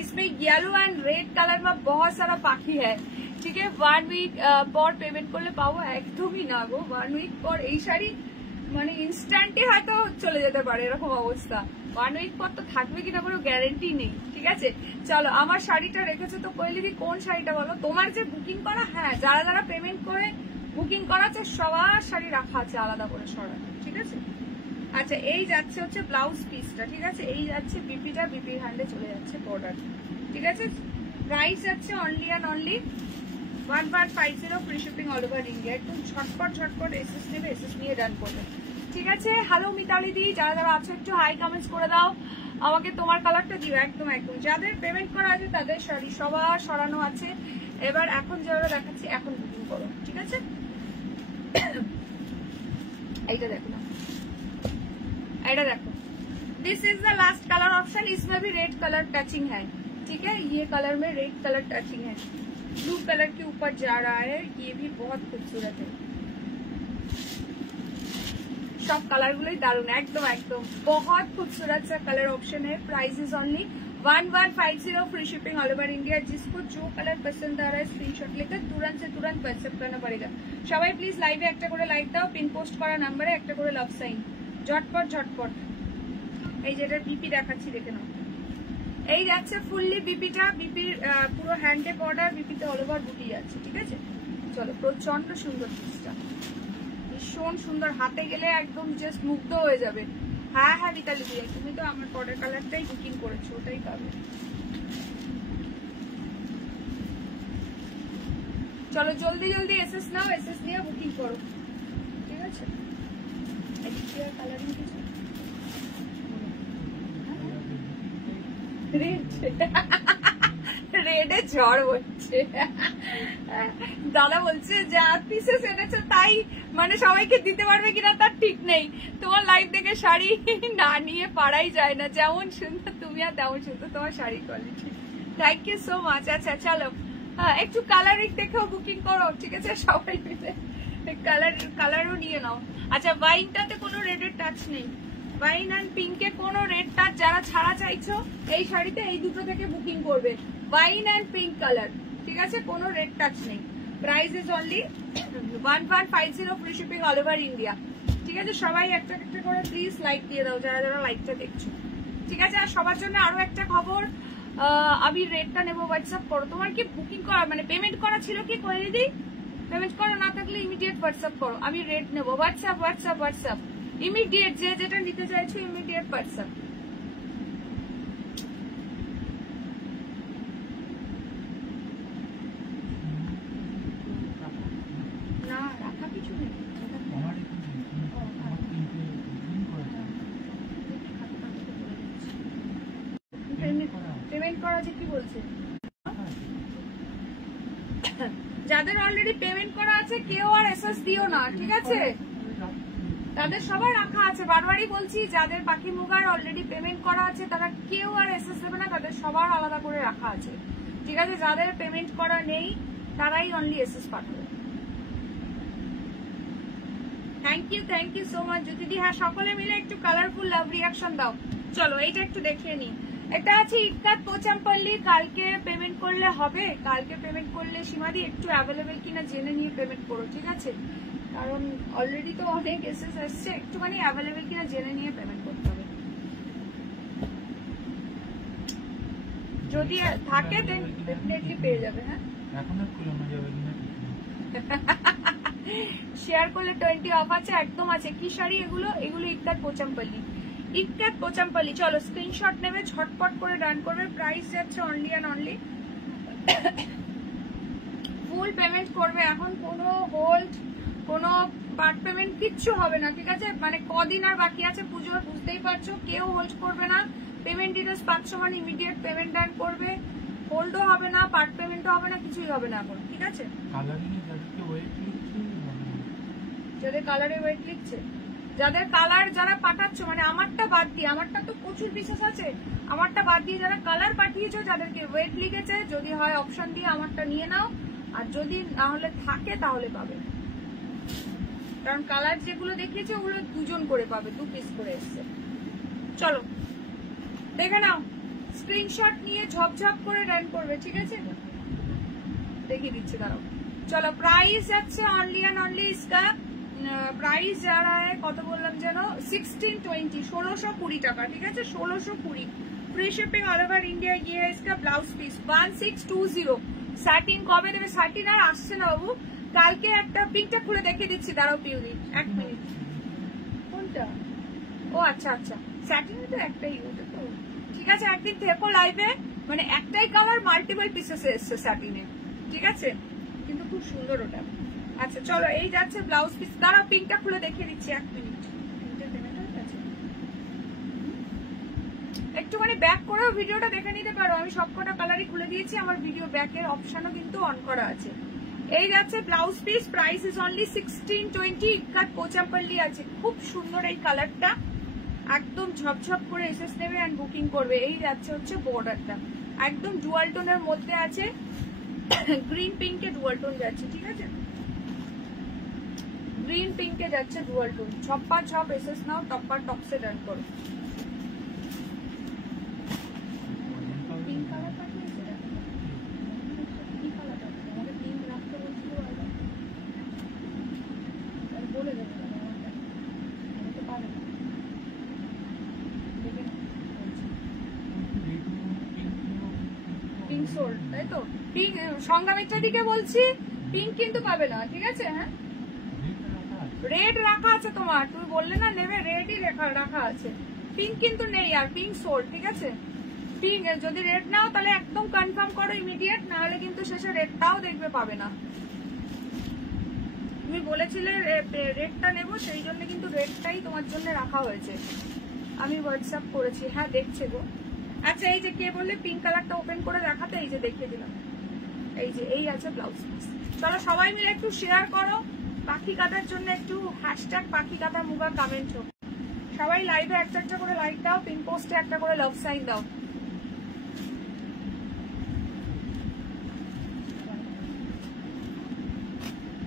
इसमें येलो एंड रेड कलर में बहुत सारा पाखी है, ठीक है? 1 वीक पर पेमेंट করলে পাবো, একদমই না গো। 1 वीक পর এই শাড়ি মানে ইনস্ট্যান্টই হয়তো চলে যেতে পারে, এরকম অবস্থা। 1 वीक পর তো থাকবে কিনা কোনো গ্যারান্টি নেই, ঠিক আছে? চলো আমার শাড়িটা রেখেছো তো কৈলিদি, কোন শাড়িটা বলো? তোমার যে বুকিং করা, হ্যাঁ যারা যারা পেমেন্ট করে বুকিং করাচ্ছে সবার শাড়ি রাখা আছে আলাদা করে সরানো, ঠিক আছে? আচ্ছা এই যাচ্ছে হচ্ছে ব্লাউজ পিসটা, ঠিক আছে? এই যাচ্ছে বিপিটা, বিপির হ্যান্ডে চলে যাচ্ছে বর্ডার, ঠিক আছে? প্রাইস যাচ্ছে only and only 1150 free shipping all over India. একদম ঝটপট ঝটপট এসএস নেবে, এসএস নিয়ে ডান করবে, ঠিক আছে? হ্যালো মিতালি দি, যারা যারা আছো একটু হাই কমেন্টস করে দাও, আমাকে তোমার কালারটা দিও। একদম একদম যাদের পেমেন্ট করা আছে তাদের শাড়ি সবার সরানো আছে। এবার এখন যারা দেখাচ্ছি এখন বুকিং করো, ঠিক আছে? এইটা দেখো না, ऐडा देखो, this is the last colour option. इसमें भी रेड कलर टचिंग है, ठीक है? ये कलर में रेड कलर टचिंग है, ब्लू कलर के ऊपर जा रहा है, ये भी बहुत खूबसूरत है। सब कलर गुलो दारुण, एकदम एकदम बहुत खूबसूरत सा कलर ऑप्शन है। Price is only 1150 free shipping all over India. जिसको जो कलर पसंद आ रहा है स्क्रीनशॉट लेकर तुरंत से तुरंत व्हाट्सएप करना पड़ेगा। सबाई प्लिज लाइवे एक लाइक दाओ, पिन पोस्ट करा नम्बरे एक लव साइन, झटपट झटपट। এই যেটা বিপি দেখাচ্ছি দেখে নাও, এই যাচ্ছে ফুললি বিপিটা, বিপির পুরো হ্যান্ডে বর্ডার, বিপিতে অল ওভার বুটি যাচ্ছে, ঠিক আছে? চলো প্রচন্ড সুন্দর পিসটা, ভীষণ সুন্দর, হাতে গেলে একদম জাস্ট মুগ্ধ হয়ে যাবে। হ্যাঁ হ্যাঁ মিতালি দিয়ে, তুমি তো আমার বর্ডার কালারটাই বুকিং করেছো, ওটাই পাবে। চলো জলদি জলদি এসএস নাও, এসএস নিয়ে বুকিং করো, ঠিক আছে? কালারিং কিছু রেডে ঝড় হচ্ছে। দাদা বলছে যা পিসেস এনেছে তাই মানে সবাইকে দিতে পারবে কিনা তার ঠিক নেই। তোমার লাইফ থেকে শাড়ি না নিয়ে পারাই যায় না, যেমন সুন্দর তুমি আর তেমন সুন্দর তোমার শাড়ির quality. Thank you so much. আচ্ছা চলো একটু কালারিং দেখেও বুকিং করো, ঠিক আছে? সবাই মিলে কালারও নিয়ে নাও। আচ্ছা ওয়াইনটাতে কোনো রেডের টাচ নেই, ওয়াইন অ্যান্ড পিঙ্কে কোনো রেড টাচ। যারা ছাড়া চাইছো এই শাড়িতে এই দুটো থেকে বুকিং করবে, ওয়াইন অ্যান্ড পিঙ্ক কালার, ঠিক আছে? কোনো রেড টাচ নেই। Price is only 1150 free shipping all over India, ঠিক আছে? সবাই একটা একটা করে প্লিজ লাইক দিয়ে দাও যারা যারা লাইকটা দেখছো, ঠিক আছে? আর সবার জন্য আরো একটা খবর, আমি রেটটা নেবো, হোয়াটসঅ্যাপ করো। তোমার কি বুকিং করা মানে পেমেন্ট করা ছিল কি করে দিদি? পেমেন্ট করা না থাকলে ইমিডিয়েট হোয়াটসঅ্যাপ করো, আমি রেট নেবো। হোয়াটসঅ্যাপ হোয়াটসঅ্যাপ হোয়াটসঅ্যাপ ইমিডিয়েট, যে যেটা নিতে চাইছো ইমিডিয়েট হোয়াটসঅ্যাপ। না রাখা কিছু নেই, পেমেন্ট করা যে কি বলছে? যাদের অলরেডি পেমেন্ট করা আছে কেউ আর এসএস দিও না, ঠিক আছে? তাদের সবার রাখা আছে, বারবারই বলছি, যাদের পাখি মুগার অলরেডি পেমেন্ট করা আছে তারা কেউ আর এসএস দেবে না, তাদের সবার আলাদা করে রাখা আছে, ঠিক আছে? যাদের পেমেন্ট করা নেই তারাই অনলি এসএস পাঠাবে। থ্যাংক ইউ সো মাচ জ্যোতিদি। হ্যাঁ সকলে মিলে একটু কালারফুল লাভ রিয়াকশন দাও। চলো এইটা একটু দেখিয়ে নি। এটা আছে ইক্কাত পোচামপল্লি, কালকে পেমেন্ট করলে হবে, কালকে পেমেন্ট করলে সীমাদি একটু অ্যাভেলেবেল কিনা জেনে নিয়ে পেমেন্ট করো, ঠিক আছে? কারণ অলরেডি তো অনেক এসএস আসছে, একটুখানি অ্যাভেলেবেল কিনা জেনে নিয়ে পেমেন্ট করতে হবে। যদি থাকে দেন ডেফিনেটলি পেয়ে যাবে। হ্যাঁ শেয়ার করলে 20 অফ আছে, একদম আছে। কি শাড়ি এগুলো? এগুলো ইক্কাত পোচামপল্লি, ইক্কাত পোচামপল্লি। চলো স্ক্রিনশট নেবে, ঝটপট করে ডান করবে। প্রাইস যাচ্ছে only and only, full payment করবে এখন, কোনো হোল্ড কোনো পার্ট পেমেন্ট কিচ্ছু হবে না, ঠিক আছে? মানে কদিন আর বাকি আছে পুজোর, বুঝতেই পারছো, কেউ হোল্ড করবে না। পেমেন্ট ডিটেলস 500 মানে ইমিডিয়েট পেমেন্ট ডান করবে, হোল্ডও হবে না, পার্ট পেমেন্টও হবে না, কিছুই হবে না এখন, ঠিক আছে? যাদের কালারে ওয়েট লিখছে, যাদের কালার যারা পাঠাচ্ছ মানে আমারটা বাদ দিয়ে, আমারটা তো প্রচুর বিশেষ আছে, আমারটা বাদ দিয়ে যারা কালার পাঠিয়েছো যাদেরকে ওয়েট লিখেছে, যদি হয় অপশন দিয়ে আমারটা নিয়ে নাও, আর যদি না হলে থাকে তাহলে পাবে, কারণ কালার যেগুলো দেখিয়েছে ওগুলো 2 জন করে পাবে, 2 পিস করে এসছে। চলো দেখে নাও, স্ক্রিনশট নিয়ে ঝপঝপ করে রান করবে, ঠিক আছে? দেখিয়ে দিচ্ছে দাঁড়াও। চলো প্রাইস যাচ্ছে অনলি অ্যান্ড অনলি इसका प्राइस जा रहा है, কত বললাম যেন, 1620, 1620 টাকা, ঠিক আছে? 1620 free shipping all over India. ये है इसका ब्लाउज पीस 1620। স্যাটিন কবে দেবে? স্যাটিন আর আসছে না বাবু, কালকে একটা পিঙ্কটা খুলে দেখিয়ে দিচ্ছি, দাঁড়াও পিউদি 1 মিনিট। কোনটা? ও আচ্ছা আচ্ছা, স্যাটিনে তো একটাই, ওটা তো ঠিক আছে। একদিন থেকো লাইভে, মানে একটাই কালার মাল্টিপল পিসেস এসছে স্যাটিনে, ঠিক আছে? কিন্তু খুব সুন্দর ওটা। আচ্ছা চলো এই যাচ্ছে ব্লাউজ পিস, দাঁড়াও পিঙ্কটা খুলে দেখিয়ে দিচ্ছি 1 মিনিট। একটুখানি ব্যাক করেও ভিডিওটা দেখে নিতে পারো, আমি সবকটা কালারই খুলে দিয়েছি, আমার ভিডিও ব্যাকের অপশনও কিন্তু অন করা আছে। এই যাচ্ছে blouse piece, price is only 1620। Ikat Pochampally আছে, খুব সুন্দর এই কালারটা, একদম ঝপঝপ করে এসএস নেবে এন্ড বুকিং করবে। এই যাচ্ছে হচ্ছে বর্ডারটা, একদম ডুয়াল টোনের মধ্যে আছে, গ্রিন পিঙ্কে ডুয়াল টোন যাচ্ছে, ঠিক আছে? গ্রিন পিঙ্কে যাচ্ছে ডুয়াল টোন, ছপ্পা ছপ এসএস নাও, টপ্পা টপসে ডান করো। তাই তো, পিঙ্ক সংগ্রামিত্রার দিকে বলছি, পিঙ্ক কিন্তু পাবে না, ঠিক আছে? হ্যাঁ রেড রাখা আছে তোমার, তুমি বললে না নেবে, রেডই রাখা আছে, পিঙ্ক কিন্তু নেই, আর পিঙ্ক সোল্ড, ঠিক আছে? পিঙ্ক যদি রেড নাও তাহলে একদম কনফার্ম করো ইমিডিয়েট, না হলে কিন্তু শেষে রেডটাও দেখবে পাবে না। তুমি বলেছিলে রেডটা নেবো, সেই জন্য কিন্তু রেডটাই তোমার জন্য রাখা হয়েছে। আমি হোয়াটসঅ্যাপ করেছি, হ্যাঁ দেখছে গো। আচ্ছা এই যে কে বললে পিঙ্ক কালারটা ওপেন করে দেখাতে, এই যে দেখিয়ে দিলাম, এই যে এই আছে ব্লাউজ পিস। চলো সবাই মিলে একটু শেয়ার করো, পাখি কাটার জন্য একটু হ্যাশট্যাগ পাখি কাটা মুগা কমেন্ট হোক। সবাই লাইভে একটা একটা করে লাইক দাও, পিন পোস্টে একটা করে লাভ সাইন দাও।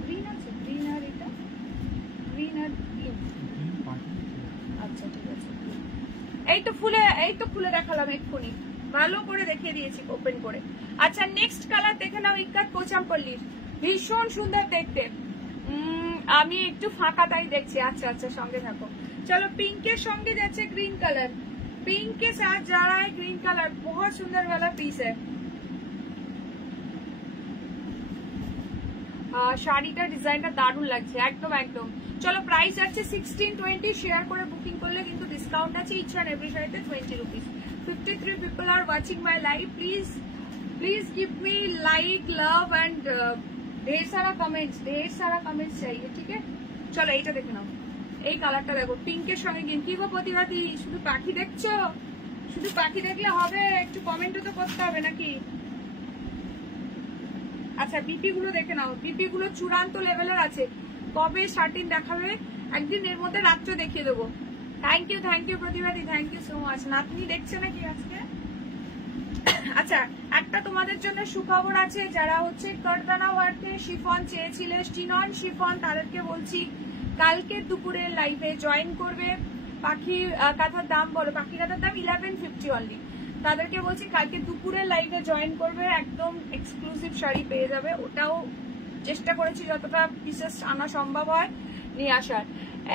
গ্রিন আছে, গ্রিন আর এটা গ্রিন আর ব্লু। আচ্ছা ঠিক আছে, এই তো খুলে দেখালাম এক্ষুনি, ভালো করে দেখিয়ে দিয়েছি ওপেন করে। আচ্ছা নেক্সট কালার দেখে নাও, ইক্কাত কোচামপল্লির, ভীষণ সুন্দর দেখতে। আমি একটু ফাঁকা তাই দেখছি। আচ্ছা আচ্ছা সঙ্গে থাকো। चलो पिंक के संगे जाচ্ছে ग्रीन कलर, पिंक के साथ जा रहा है ग्रीन कलर, बहुत सुंदर वाला पीस है। শাড়িটার ডিজাইনটা দারুণ লাগছে, একদম একদম। চলো প্রাইস আছে 1620, শেয়ার করে বুকিং করলে কিন্তু ডিসকাউন্ট আছে ইচ এন্ড এভরি শাড়িতে 20 rupees. 53 people are watching my live, please give me like, love and ढेर सारा कमेंट्स चाहिए, ठीक है। চলো এইটা দেখে নাও, এই কালারটা দেখো পিঙ্কের সঙ্গে কি গো প্রতিবাদী, শুধু পাখি দেখছো? শুধু পাখি দেখলে হবে, একটু কমেন্টও তো করতে হবে নাকি? আচ্ছা বিপি গুলো দেখে নাও, বিপি গুলো চূড়ান্ত লেভেলের আছে। কবে শার্টিন দেখাবে? একদিন এর মধ্যে রাত্রে দেখিয়ে দেবো। থ্যাংক ইউ প্রতিবাদী, থ্যাংক ইউ সো মাচ। নাতনি দেখছে নাকি আজকে? আচ্ছা একটা তোমাদের জন্য সুখবর আছে, যারা হচ্ছে কারদানা ওয়ার্কে শিফন চেয়েছিলে, স্টিনন শিফন, তাদেরকে বলছি কালকে দুপুরে লাইভে জয়েন করবে। পাখি কাঁথার দাম বলো, পাখি কাঁথার দাম 1150 অনলি। তাদেরকে বলছি কালকে দুপুরে লাইভে জয়েন করবে, একদম এক্সক্লুসিভ শাড়ি পেয়ে যাবে। ওটাও চেষ্টা করেছি যতটা পিসেস আনা সম্ভব হয় নিয়ে আসার।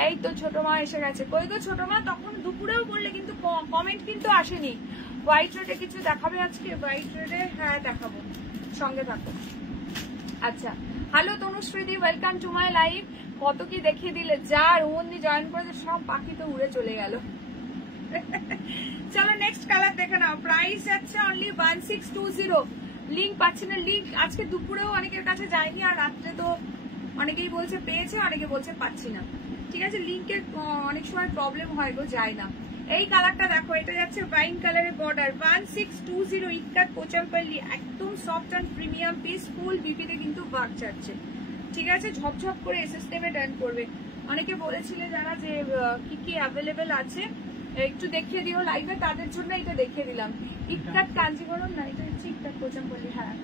এই তো ছোট মা এসে গেছে, কই গো ছোট মা? তখন দুপুরেও বললে কিন্তু কমেন্ট কিন্তু আসেনি। হোয়াইট রেডে কিছু দেখাবে আজকে? হোয়াইট রেডে হ্যাঁ দেখাবো, সঙ্গে থাকো। আচ্ছা হ্যালো তনুশ্রীদি, ওয়েলকাম টু মাই লাইভ। কত কি দেখিয়ে দিলে, যা রুমন্দি জয়েন করেছে সব পাখি তো উড়ে চলে গেল। চলো নেক্সট কালার দেখে নাও, প্রাইস আছে অনলি 1620। লিঙ্ক পাচ্ছি না, লিঙ্ক আজকে দুপুরেও অনেকের কাছে যায়নি, আর রাত্রে তো অনেকেই বলছে পেয়েছে, অনেকে বলছে পাচ্ছি না। ঠিক আছে, লিঙ্কের অনেক সময় প্রবলেম হয় গো, যায় না। এই কালারটা দেখো, এটা যাচ্ছে ওয়াইন কালারের বর্ডার, 1620 ইক্কাত কোচামপল্লি, একদম সফট অ্যান্ড প্রিমিয়াম পিস, ফুল বিপিতে কিন্তু বাগ যাচ্ছে। ঠিক আছে, ঝপঝপ করে সিস্টেমে টার্ন করবে। অনেকে বলেছিলে যারা যে কি কি অ্যাভেলেবেল আছে একটু দেখিয়ে দিও লাইভে, তাদের জন্য এটা দেখিয়ে দিলাম। ইক্কাত কাঞ্জিবরম না, এটা হচ্ছে ইক্কাত কোচামপল্লি। হ্যাঁ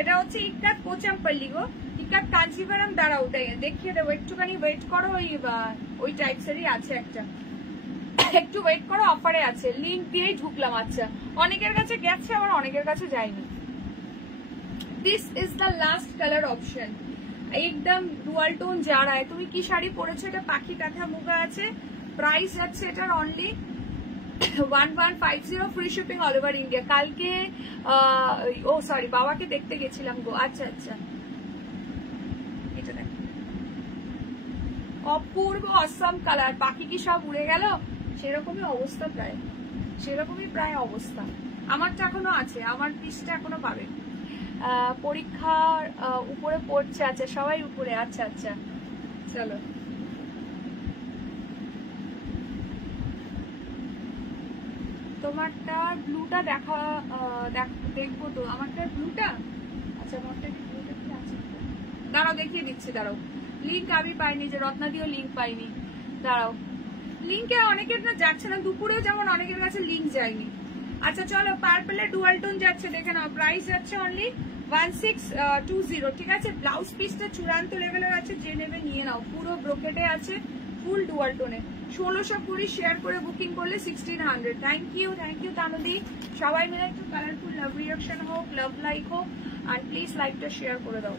এটা হচ্ছে ইক্কাত কোচামপল্লি গো, ইক্কাত কাঞ্জিবরম। দাঁড়াও দেখিয়ে দেবো, একটুখানি ওয়েট করো। ওই টাইপসেরই আছে একটা, একটু ওয়েট করো, অফারে আছে। লিঙ্ক দিয়েই ঢুকলাম। আচ্ছা অনেকের কাছে গেছে, আবার অনেকের কাছে যায়নি। This is the last colour option, একদম ডুয়াল টোন যা রায়। তুমি কি শাড়ি পরেছো? এটা পাখি কাঁথা মুগা আছে। প্রাইস যাচ্ছে এটার only 1150, free shipping all over India. কালকে ও সরি বাবাকে দেখতে গেছিলাম গো। আচ্ছা আচ্ছা এটা দেখ, অপূর্ব অসম কালার। পাখি কি সব উড়ে গেল? সেরকমই অবস্থা, সেরকমই প্রায় অবস্থা। আমারটা এখনো আছে, আমার পিসটা এখনো পাবে। পরীক্ষার উপরে পড়ছে, আচ্ছা সবাই উপরে। আচ্ছা আচ্ছা চলো তোমারটা ব্লুটা দেখা দেখবো তো, আমারটা ব্লুটা। আচ্ছা আমারটা ব্লুটা কি আছে, দাঁড়াও দেখিয়ে দিচ্ছি। দাঁড়াও, লিঙ্ক আমি পাইনি, যে রত্নাদিও লিঙ্ক পাইনি। দাঁড়াও, লিঙ্কে অনেকের না যাচ্ছে না, দুপুরেও যেমন অনেকের কাছে লিঙ্ক যায়নি। আচ্ছা চলো পার্পলের ডুয়াল টোন যাচ্ছে, দেখে নাও। প্রাইস যাচ্ছে অনলি 1620। ঠিক আছে, ব্লাউজ পিসটা চূড়ান্ত লেভেলের আছে, যে নেবে নিয়ে নাও। পুরো ব্রোকেটে আছে, ফুল ডুয়াল টোনে। 1620 শেয়ার করে বুকিং করলে 1600। থ্যাংক ইউ তানুদি। সবাই মিলে একটু কালারফুল লাভ রিয়াকশন হোক, লাভ লাইক হোক, আর প্লিজ লাইভটা শেয়ার করে দাও।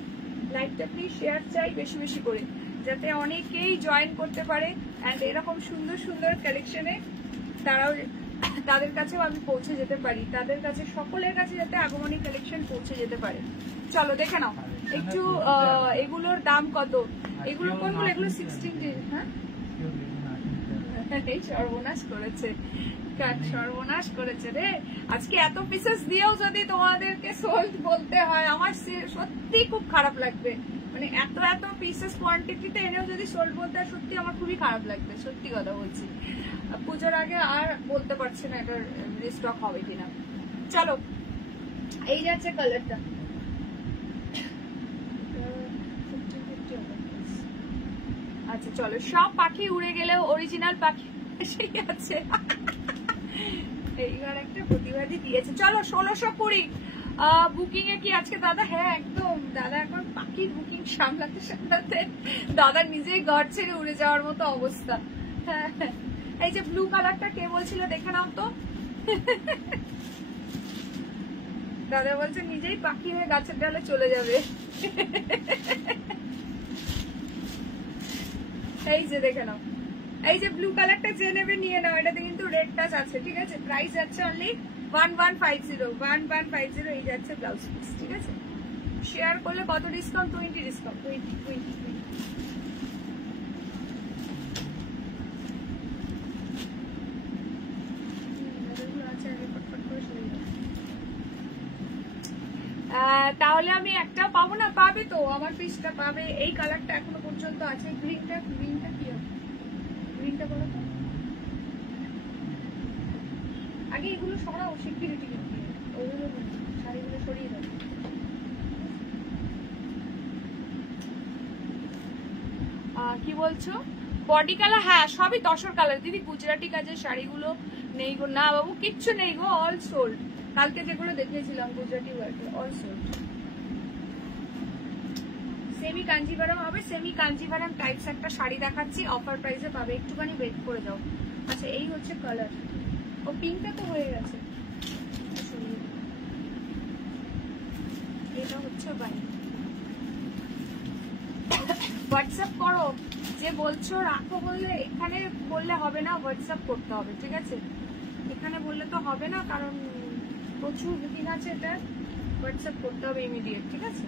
লাইভটা প্লিজ শেয়ার চাই বেশি বেশি করে, যাতে অনেকেই জয়েন করতে পারে। অ্যান্ড এরকম সুন্দর সুন্দর কালেকশনে তাদের কাছেও আমি পৌঁছে যেতে পারি, তাদের কাছে সকলের কাছে যাতে আগমনী কালেকশন পৌঁছে যেতে পারে। চলো দেখে নাও একটু এগুলোর দাম কত। এগুলো কোনগুলো? এগুলো 16। হ্যাঁ সর্বনাশ করেছে, সর্বনাশ করেছে রে। আজকে এত পিসেস দিয়েও যদি তোমাদেরকে সোল্ড বলতে হয়, আমার সত্যি খুব খারাপ লাগবে। মানে এত এত পিসেস কোয়ান্টিটিতে এনেও যদি সোল্ড বলতে, সত্যি আমার খুবই খারাপ লাগবে, সত্যি কথা বলছি। পুজোর আগে আর বলতে পারছি না এটার রিস্টক হবে কিনা। চলো, এই যাচ্ছে কালারটা। আচ্ছা চলো, সব পাখি উড়ে গেলেও অরিজিনাল পাখি এসে গেছে। এইবার একটা প্রতিবাদী দিয়েছে। চলো 1620 বুকিং এ কি আজকে দাদা? হ্যাঁ একদম দাদা, এখন পাখির বুকিং সামলাতে সামলাতে দাদা নিজেই ঘর ছেড়ে উড়ে যাওয়ার মতো অবস্থা। হ্যাঁ, এই যে ব্লু কালারটা কে বলছিল দেখে নাও তো। দাদা বলছে নিজেই পাখি হয়ে গাছের ডালে চলে যাবে। এই যে দেখে নাও, এই যে ব্লু কালারটা যে নেবে নিয়ে নাও, এটাতে কিন্তু রেড টাচ আছে, ঠিক আছে? প্রাইস যাচ্ছে অনলি 1150 এই যাচ্ছে ব্লাউজ পিস, ঠিক আছে? শেয়ার করলে কত ডিসকাউন্ট? 20 ডিসকাউন্ট, 20। তাহলে আমি একটা পাবো না? পাবে তো, আমার পিসটা পাবে। এই কালারটা এখনো পর্যন্ত আছে। গ্রিনটা কি হবে? গ্রিনটা বলো তো আগে। এগুলো সরাও, সিকিউরিটি ওগুলো শাড়িগুলো সরিয়ে দাও। কি বলছো? Body colour? হ্যাঁ সবই তসর কালার দিদি। গুজরাটি কাজের শাড়িগুলো নেই গো। না বাবু কিচ্ছু নেই গো, অল সোল্ড। কালকে যেগুলো দেখিয়েছিলাম গুজরাটি ওয়ার্কে, অল সোল্ড। সেমি কাঞ্জিভারাম হবে। সেমি কাঞ্জিভারাম টাইপস একটা শাড়ি দেখাচ্ছি, অফার প্রাইসে পাবে, একটুখানি ওয়েট করে যাও। আচ্ছা এই হচ্ছে কালার। ও পিঙ্কটা তো হয়ে গেছে। এটা হচ্ছে বাই। হোয়াটসঅ্যাপ করো, যে বলছো রাখো বললে এখানে বললে হবে না, হোয়াটসঅ্যাপ করতে হবে, ঠিক আছে? এখানে বললে তো হবে না, কারণ প্রচুর বুকিং আছে। এটা হোয়াটসঅ্যাপ করতে হবে ইমিডিয়েট, ঠিক আছে?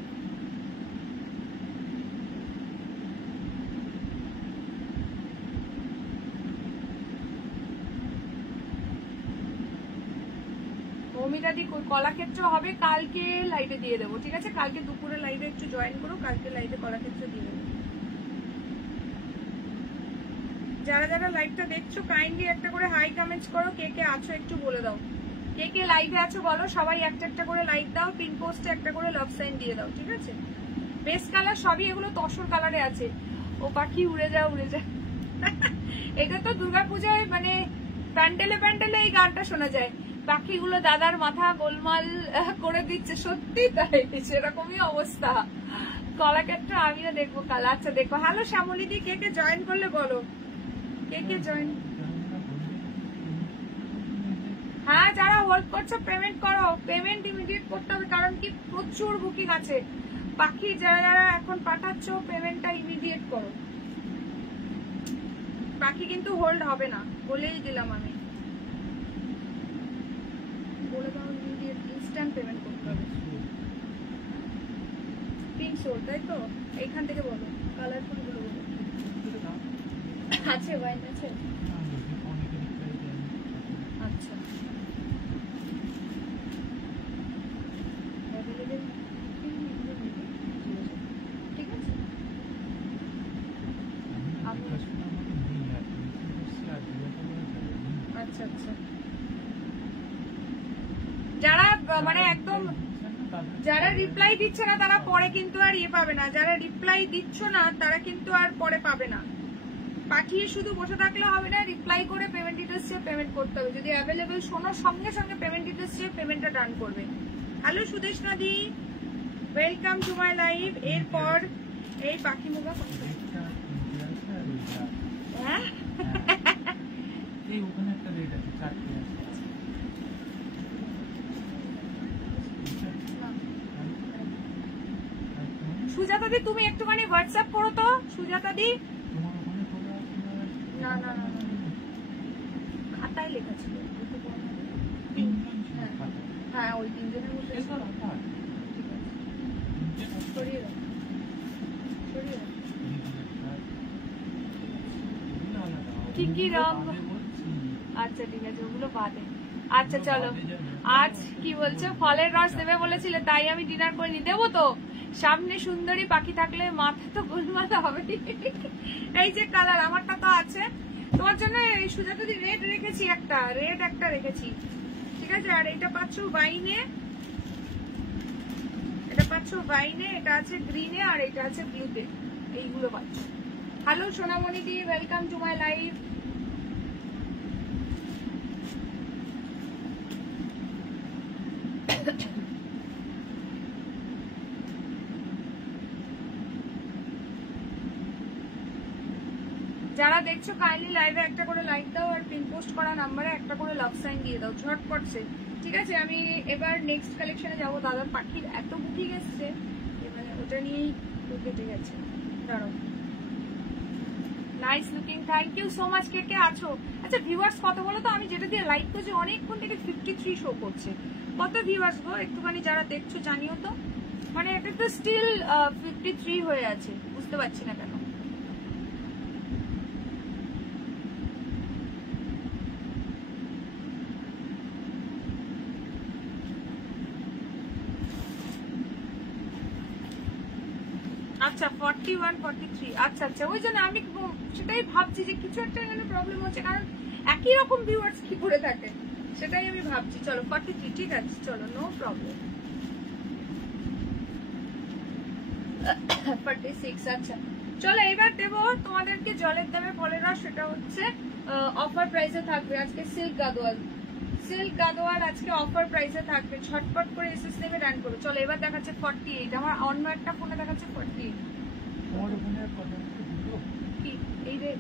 অমিতাদি কলাক্ষেত্র হবে কালকে, লাইভে দিয়ে দেবো, ঠিক আছে? কালকে দুপুরে লাইভে একটু জয়েন করো, কালকে লাইভে কলাক্ষেত্র দিয়ে দেবো। যারা যারা লাইভটা দেখছো কাইন্ডলি একটা করে হাই কমেন্টস করো, কে কে আছো একটু বলে দাও। কে কে লাইভে আছো বলো, সবাই একটা একটা করে লাইক দাও, পিন পোস্টে একটা করে লাভ সাইন দিয়ে দাও, ঠিক আছে? বেস্ট কালার সবই, এগুলো তসর কালারে আছে। ও পাখি উড়ে যা উড়ে যা। এটা তো দুর্গাপূজায় মানে প্যান্ডেলে প্যান্ডেলে এই গানটা শোনা যায়। পাখিগুলো দাদার মাথা গোলমাল করে দিচ্ছে, সত্যি তাই, সেরকমই অবস্থা। কলাক্ষেত্র আমিও দেখবো কাল। আচ্ছা দেখো। হ্যালো শ্যামলিদি, কে কে জয়েন করলে বলো, কে কে জয়েন? হ্যাঁ যারা হোল্ড করছো পেমেন্ট করো, পেমেন্ট ইমিডিয়েট করতে হবে, কারণ কি প্রচুর বুকিং আছে। বাকি যারা যারা এখন পাঠাচ্ছ পেমেন্টটা ইমিডিয়েট করো, বাকি কিন্তু হোল্ড হবে না, বলেই দিলাম আমি। বলে দাও ইমিডিয়েট, ইনস্ট্যান্ট পেমেন্ট করতে হবে। পিঙ্ক সোল তাই তো? এইখান থেকে বলো, কালারফুল গুলো বলো। আছে ওয়াইন আছে? আচ্ছা ঠিক আছে। আচ্ছা আচ্ছা, যারা মানে একদম যারা রিপ্লাই দিচ্ছে না তারা পরে কিন্তু আর ইয়ে পাবে না, যারা রিপ্লাই দিচ্ছ না তারা কিন্তু আর পরে পাবে না। পাঠিয়ে শুধু বসে থাকলে হবে না, রিপ্লাই করে পেমেন্ট ডিটেলস চেয়ে পেমেন্ট করতে হবে। যদি অ্যাভেলেবেল শোনো সঙ্গে সঙ্গে পেমেন্ট ডিটেলস চেয়ে পেমেন্টটা ডান করবে। Hello Sudeshna the, welcome to my live. এরপর এই পাখি মুগা হ্যাঁ এই ওখানে একটা রেট আছে, চারটে আছে। সুজাতা দি তুমি একটুখানি হোয়াটসঅ্যাপ করো তো, সুজাতা দি। না না না খাতায় লেখা ছিল। হ্যাঁ ওই তিনজনের মধ্যে সরিয়ে দাও, সরিয়ে দাও। কি কি রং? আচ্ছা ঠিক আছে, ওগুলো বাদে। আচ্ছা চলো, আজ কি বলছো? ফলের রস দেবে বলেছিলে, তাই আমি ডিনার করে নি। দেবো তো, সামনে সুন্দরী পাখি থাকলে মাথা তো গোলমাল হবে। এই যে কালার আমারটা তো আছে তোমার জন্য, এই সুজাতা দি রেড রেখেছি, একটা রেড একটা রেখেছি, ঠিক আছে। আর এটা পাচ্ছ ওয়াইনে, এটা পাচ্ছ ওয়াইনে, এটা আছে গ্রিনে, আর এটা আছে ব্লুতে, এইগুলো পাচ্ছ। Hello Sonamoni the, welcome to my live. যারা দেখছো কাইন্ডলি লাইভে একটা করে লাইক দাও, আর পিন পোস্ট করা নাম্বারে একটা করে লাভ সাইন দিয়ে দাও ঝটপটসে, ঠিক আছে। আমি এবার নেক্সট কালেকশনে যাবো। দাদার পাখির এত বুকিং এসছে, মানে ওটা নিয়েই কেটে গেছে। দাঁড়াও, nice looking, thank you so much. কে কে আছো? আচ্ছা ভিউয়ার্স কত বলো তো? আমি যেটা দিয়ে লাইক করছি অনেকক্ষণ থেকে 53 শো করছে। কত ভিউয়ার্স গো? একটুখানি যারা দেখছো জানিও তো। মানে এটা তো স্টিল 53 হয়ে আছে, বুঝতে পারছি না কেন। আচ্ছা 41 43, আচ্ছা আচ্ছা, ওই জন্য আমি সেটাই ভাবছি যে কিছু একটা এখানে প্রবলেম হচ্ছে, কারণ একই রকম ভিউয়ার্স কি করে থাকে সেটাই আমি ভাবছি। চলো 43, ঠিক আছে, চলো নো প্রবলেম। 46, আচ্ছা চলো এবার দেবো তোমাদেরকে জলের দামে ফলের রস। সেটা হচ্ছে অফার প্রাইসে থাকবে আজকে। সিল্ক গাদোয়াল, সিল্ক গাদোয়াল আজকে অফার প্রাইসে থাকবে। ছটপট করে এসএস নেবে ডান করো। চলো এবার দেখাচ্ছে 48, আমার অন্য একটা ফোনে দেখাচ্ছে 48। কি এই রে,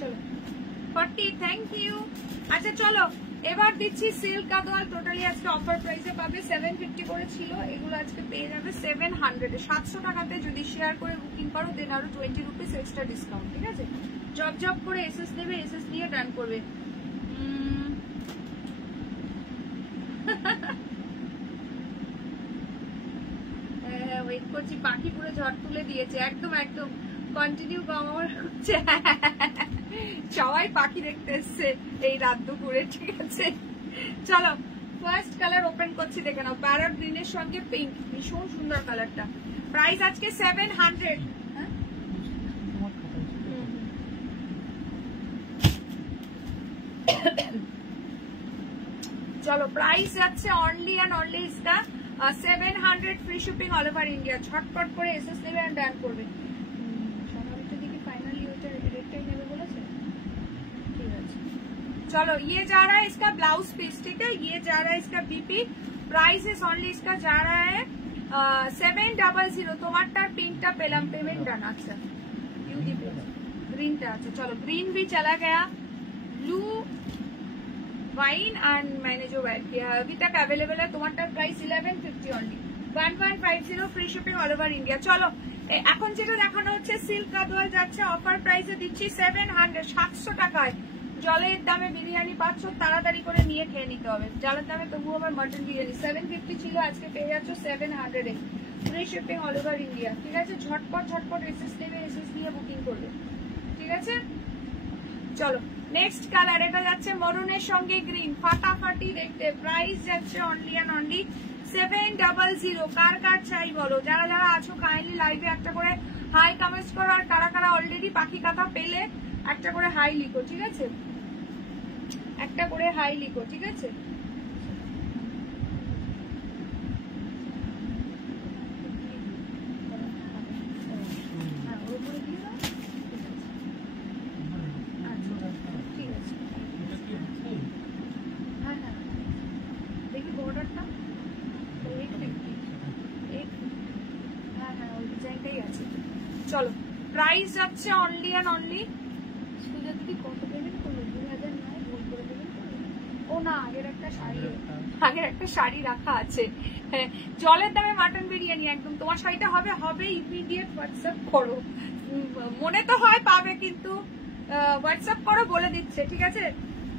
চলো 40, থ্যাংক ইউ। আচ্ছা চলো এবার দিচ্ছি সিল্ক গাদোয়াল, টোটালি আজকে অফার প্রাইসে পাবে। 750 করে ছিল, এগুলো আজকে পেয়ে যাবে 700 এ। 700 টাকাতে যদি শেয়ার করে বুকিং করো দেন আরো 20 রুপিস এক্সট্রা ডিসকাউন্ট, ঠিক আছে। জব জব করে এসএস নেবে, এসএস নিয়ে ডান করবে। ওয়েট করছি, পাখি পুরো ঝড় তুলে দিয়েছে, একদম একদম কন্টিনিউ গমর হচ্ছে। সবাই পাখি দেখতে এসছে এই রাত দুপুরে, ঠিক আছে। চলো ফার্স্ট কালার ওপেন করছি, দেখে নাও। প্যারট গ্রিনের সঙ্গে পিঙ্ক, ভীষণ সুন্দর কালারটা। প্রাইস আজকে 700। চলো প্রাইস যাচ্ছে অনলি অ্যান্ড অনলি ইসকা 700, free shipping all over India. ঝটপট করে এসএস নেবে আর ডান করবে। चलो ये जा रहा है इसका ब्लाउज पीस, ठीक है। ये जा रहा है इसका बीपी, प्राइस इज ओनली इसका जा रहा है 700। তোমারটার পিঙ্কটা পেলাম, পেমেंट ডান। আচ্ছা ইউডি গ্রিনটা, আচ্ছা চলো ग्रीन भी चला गया। ब्लू वाइन एंड मैंने जो वेयर किया है अभी तक अवेलेबल है। তোমারটার price 1150 only, 1150, free shipping all over India. চলো এখন যেটা দেখানো হচ্ছে সিল্ক গাদোয়াল যাচ্ছে অফার প্রাইসে, দিচ্ছি 700, 700 টাকায়। জলের দামে বিরিয়ানি পাচ্ছ, তাড়াতাড়ি করে নিয়ে খেয়ে নিতে হবে। জলের দামে তবু আবার মাটন বিরিয়ানি 750 ছিল, আজকে পেয়ে যাচ্ছ 700 এ, free shipping all over India, ঠিক আছে। ঝটপট ঝটপট এসএস নেবে, এসএস নিয়ে বুকিং করবে, ঠিক আছে। চলো নেক্সট কালার, এটা যাচ্ছে মরুনের সঙ্গে গ্রিন, ফাটাফাটি দেখতে। প্রাইস যাচ্ছে অনলি অ্যান্ড অনলি 700। কার কার চাই বলো, যারা যারা আছো কাইন্ডলি লাইভে একটা করে হাই কমেন্টস করো, আর কারা কারা অলরেডি পাখি কাঁথা পেলে একটা করে হাই লিখো, ঠিক আছে। একটা করে হাই লিখো, ঠিক আছে। দেখি বর্ডারটা ডিজাইনটাই আছে। চলো প্রাইস যাচ্ছে অনলি অ্যান্ড অনলি, সুজা দিদি কত পেমেন্ট করলো? 2000 নয়, ভুল করে পেমেন্ট করলো। ও না, আগের একটা শাড়ি রাখা আছে। হ্যাঁ জলের দামে মাটন বিরিয়ানি একদম। তোমার শাড়িটা হবে ইমিডিয়েট হোয়াটসঅ্যাপ করো। মনে তো হয় পাবে, কিন্তু হোয়াটসঅ্যাপ করো বলে দিচ্ছে, ঠিক আছে।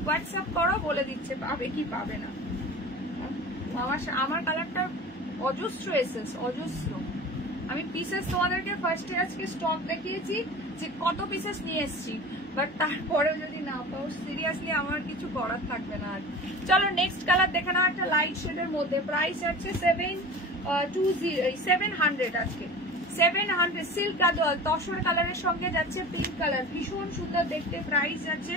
হোয়াটসঅ্যাপ করো বলে দিচ্ছে পাবে কি পাবে না। আমার কালারটা অজস্র এসেস, অজস্র। আমি পিসেস তোমাদেরকে ফার্স্টে আজকে স্টক দেখিয়েছি যে কত পিসেস নিয়ে এসেছি, বাট তারপরেও যদি না পাও সিরিয়াসলি আমার কিছু করার থাকবে না। আর চলো নেক্সট কালার দেখে নাও, একটা লাইট শেডের মধ্যে। প্রাইস আছে 700 আজকে 700। সিল্ক কাদোয়াল তসর কালারের সঙ্গে যাচ্ছে পিঙ্ক কালার, ভীষণ সুন্দর দেখতে। প্রাইস আছে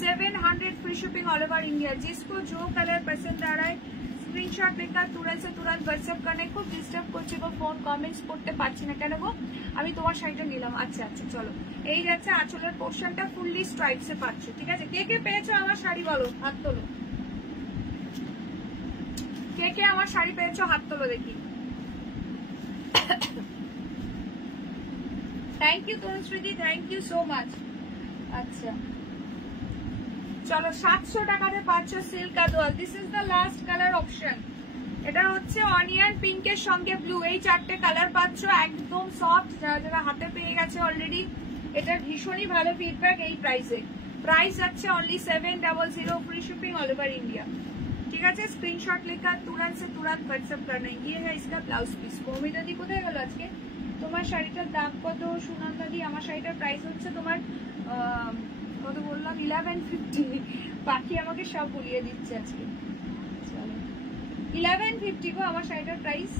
700, free shipping all over India. जिसको जो कलर पसंद आ रहा है स्क्रीनशॉट लेकर तुरंत से तुरंत व्हाट्सएप करने। খুব ডিস্টার্ব করছে গো, ফোন কমেন্টস করতে পারছি না কেন গো? আমি তোমার শাড়িটা নিলাম। আচ্ছা আচ্ছা চলো, এই যাচ্ছে আঁচলের পোর্শনটা ফুললি স্ট্রাইপসে পাচ্ছ, ঠিক আছে? কে কে পেয়েছো আমার শাড়ি বলো, হাত তোলো। কে কে আমার শাড়ি পেয়েছো হাত তোলো দেখি। থ্যাংক ইউ তনুশ্রীদি, থ্যাংক ইউ সো মাচ। আচ্ছা চলো 700 টাকাতে পাচ্ছ সিল্ক কাদোয়াল। This is the last colour option. এটা হচ্ছে অনিয়ন পিঙ্কের সঙ্গে ব্লু, এই চারটে কালার পাচ্ছ একদম সফট। যারা যারা হাতে পেয়ে গেছে অলরেডি, এটা ভীষণই ভালো ফিডব্যাক এই প্রাইসে। প্রাইস আছে only 700, free shipping all over India, ঠিক আছে? স্ক্রিনশট লেकर तुरंत से तुरंत व्हाट्सएप करना। ये है इसका ब्लाउज पीस। মৌমিতা দি কোথায় গেল আজকে? তোমার শাড়িটার দাম কত সুনন্দা দি? আমার শাড়িটার প্রাইস হচ্ছে তোমার কত বললাম, 1150। বাকি আমাকে সব বলিয়ে দিচ্ছে আজকে। চলো 1150 গো আমার শাড়িটার প্রাইস।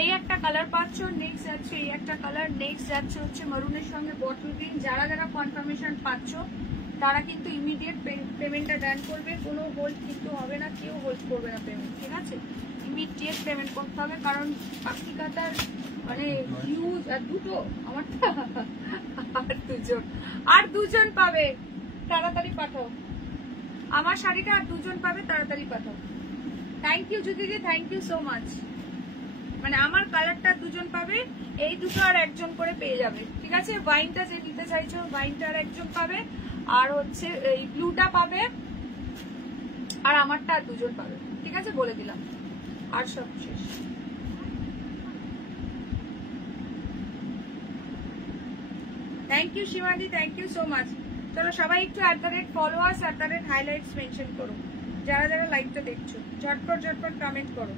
এই একটা কালার পাচ্ছ, নেক্সট যাচ্ছে এই একটা কালার, নেক্সট যাচ্ছে হচ্ছে মারুনের সঙ্গে বটল গ্রিন। যারা যারা কনফার্মেশন পাচ্ছ তারা কিন্তু ইমিডিয়েট পেমেন্টটা ডান করবে, কোনো হোল্ড কিন্তু হবে না, কেউ হোল্ড করবে না পেমেন্ট, ঠিক আছে? ইমিডিয়েট পেমেন্ট করতে হবে, কারণ পাখিকাতার মানে হিউজ। আর দুটো আমারটা আর দুজন পাবে, তাড়াতাড়ি পাঠাও আমার শাড়িটা, আর দুজন পাবে, তাড়াতাড়ি পাঠাও। থ্যাংক ইউ দিদি, থ্যাংক ইউ সো মাচ। মানে আমার কালারটা দুজন পাবে, এই দুটো আর একজন করে পেয়ে যাবে, ঠিক আছে? ওয়াইনটা যে নিতে চাইছো ওয়াইনটা আর একজন পাবে, আর হচ্ছে এই ব্লুটা পাবে, আর আমারটা আর দুজন পাবে, ঠিক আছে? বলে দিলাম, আর সব শেষ। Thank you Shibani, thank you so much. চলো সবাই একটু @followers @highlights মেনশন করো, যারা যারা লাইভটা দেখছো ঝটপট ঝটপট কমেন্ট করো।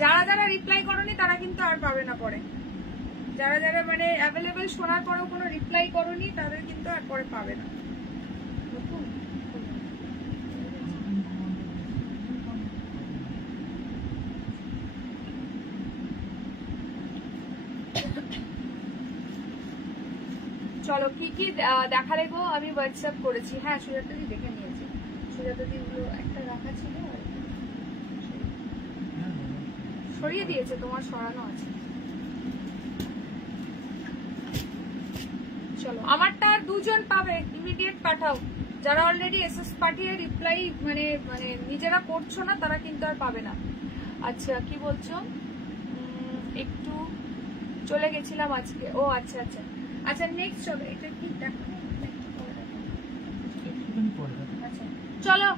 যারা যারা রিপ্লাই করোনি তারা কিন্তু আর পাবে না পরে। যারা যারা মানে অ্যাভেলেবেল শোনার পরেও কোনো রিপ্লাই করোনি তাদের কিন্তু আর পরে পাবে না। চলো কি কি দেখালে গো? আমি হোয়াটসঅ্যাপ করেছি। হ্যাঁ সুজাতা দি দেখে নিয়েছি। সুজাতা দি গুলো একটা রাখা ছিল, সরিয়ে দিয়েছে, তোমার সরানো আছে। চলো আমারটা আর দুজন পাবে, ইমিডিয়েট পাঠাও। যারা অলরেডি এসএস পাঠিয়ে রিপ্লাই মানে মানে নিজেরা করছো না তারা কিন্তু আর পাবে না। আচ্ছা কি বলছো? একটু চলে গেছিলাম আজকে। ও আচ্ছা আচ্ছা আচ্ছা নেক্সট হবে। এটা কি দেখো, আচ্ছা চলো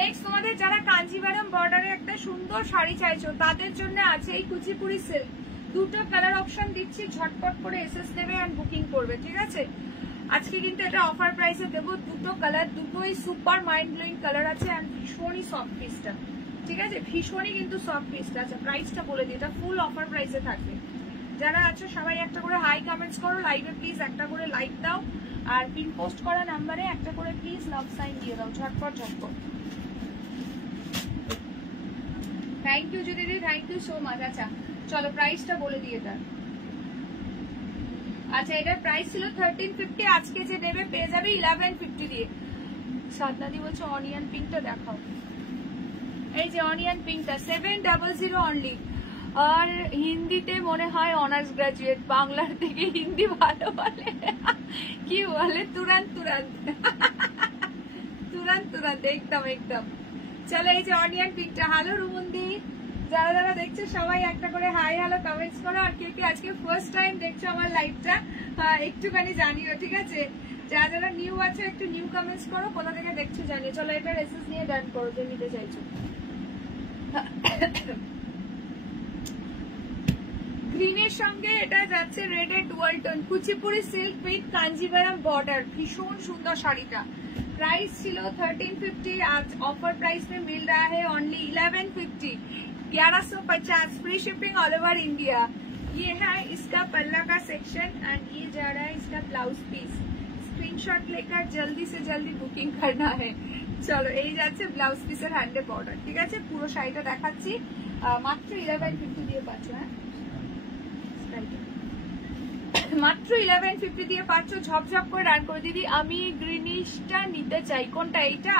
নেক্সট তোমাদের যারা কাঞ্জিভারম বর্ডারে একটা সুন্দর শাড়ি চাইছো তাদের জন্য আছে এই কুচিপুরি সিল্ক। দুটো কালার অপশন দিচ্ছি, ঝটপট করে এসএস নেবে আর বুকিং করবে, ঠিক আছে? আজকে কিন্তু এটা অফার প্রাইসে দেবো। দুটো কালার, দুটোই সুপার মাইন্ড ব্লোয়িং কালার আছে, আর ভীষণই সফট পিসটা, ঠিক আছে? ভীষণই কিন্তু সফট পিসটা আছে। প্রাইসটা বলে দিই, এটা ফুল অফার প্রাইসে থাকবে। যারা আছো সবাই একটা করে হাই কমেন্টস করো, লাইভে প্লিজ একটা করে লাইক দাও, আর পিন পোস্ট করা নাম্বারে একটা করে প্লিজ লাভ সাইন দিয়ে দাও, ঝটপট ঝটপট। থ্যাংক ইউ দিদি, থ্যাংক ইউ সো মাচ। আচ্ছা চলো প্রাইসটা বলে দিই এটা। আচ্ছা এটার প্রাইস ছিল 1350, আজকে যে দেবে পেয়ে যাবে 1150 দিয়ে। সাদনাদি বলছে অনিয়ন পিঙ্কটা দেখাও। এই যে অনিয়ন পিঙ্কটা 700 অনলি। আর হিন্দিতে মনে হয় অনার্স গ্রাজুয়েট, বাংলার থেকে হিন্দি ভালো বলে। কি বলে? তুরন্ত তুরন্ত তুরন্ত তুরন্ত, একদম একদম। চলো এই যে অনিয়ন পিঙ্কটা। হ্যালো রুমন্দি, যারা যারা দেখছো সবাই একটা করে হাই হ্যালো কমেন্টস করো। আর কে কে আজকে ফার্স্ট টাইম দেখছো আমার লাইভটা একটুখানি জানিও, ঠিক আছে? যারা যারা নিউ আছে একটু নিউ কমেন্টস করো, কোথা থেকে দেখছো জানিও। চলো এটা এসএস নিয়ে ডান করো যে নিতে চাইছো। গ্রিনের সঙ্গে এটা যাচ্ছে রেডের dual tone, Kuchipudi silk with Kanjivaram border, ভীষণ সুন্দর শাড়িটা। प्राइस ছিল 1350, आज ऑफर प्राइस में मिल रहा है only 1150, 1150, free shipping all over India. ये है इसका पल्ला का सेक्शन एंड ये जा रहा है इसका ब्लाउज पीस। स्क्रीनशॉट लेकर जल्दी से जल्दी बुकिंग करना है। চলো এই যাচ্ছে ব্লাউজ পিসের হ্যান্ডে বর্ডার, ঠিক আছে। পুরো শাড়িটা দেখাচ্ছি, মাত্র 1150 দিয়ে পাচ্ছ। হ্যাঁ মাত্র 1150 দিয়ে পাচ্ছ। ঝপঝপ করে রান করে দিদি, আমি গ্রিনিশটা নিতে চাই। কোনটা? এইটা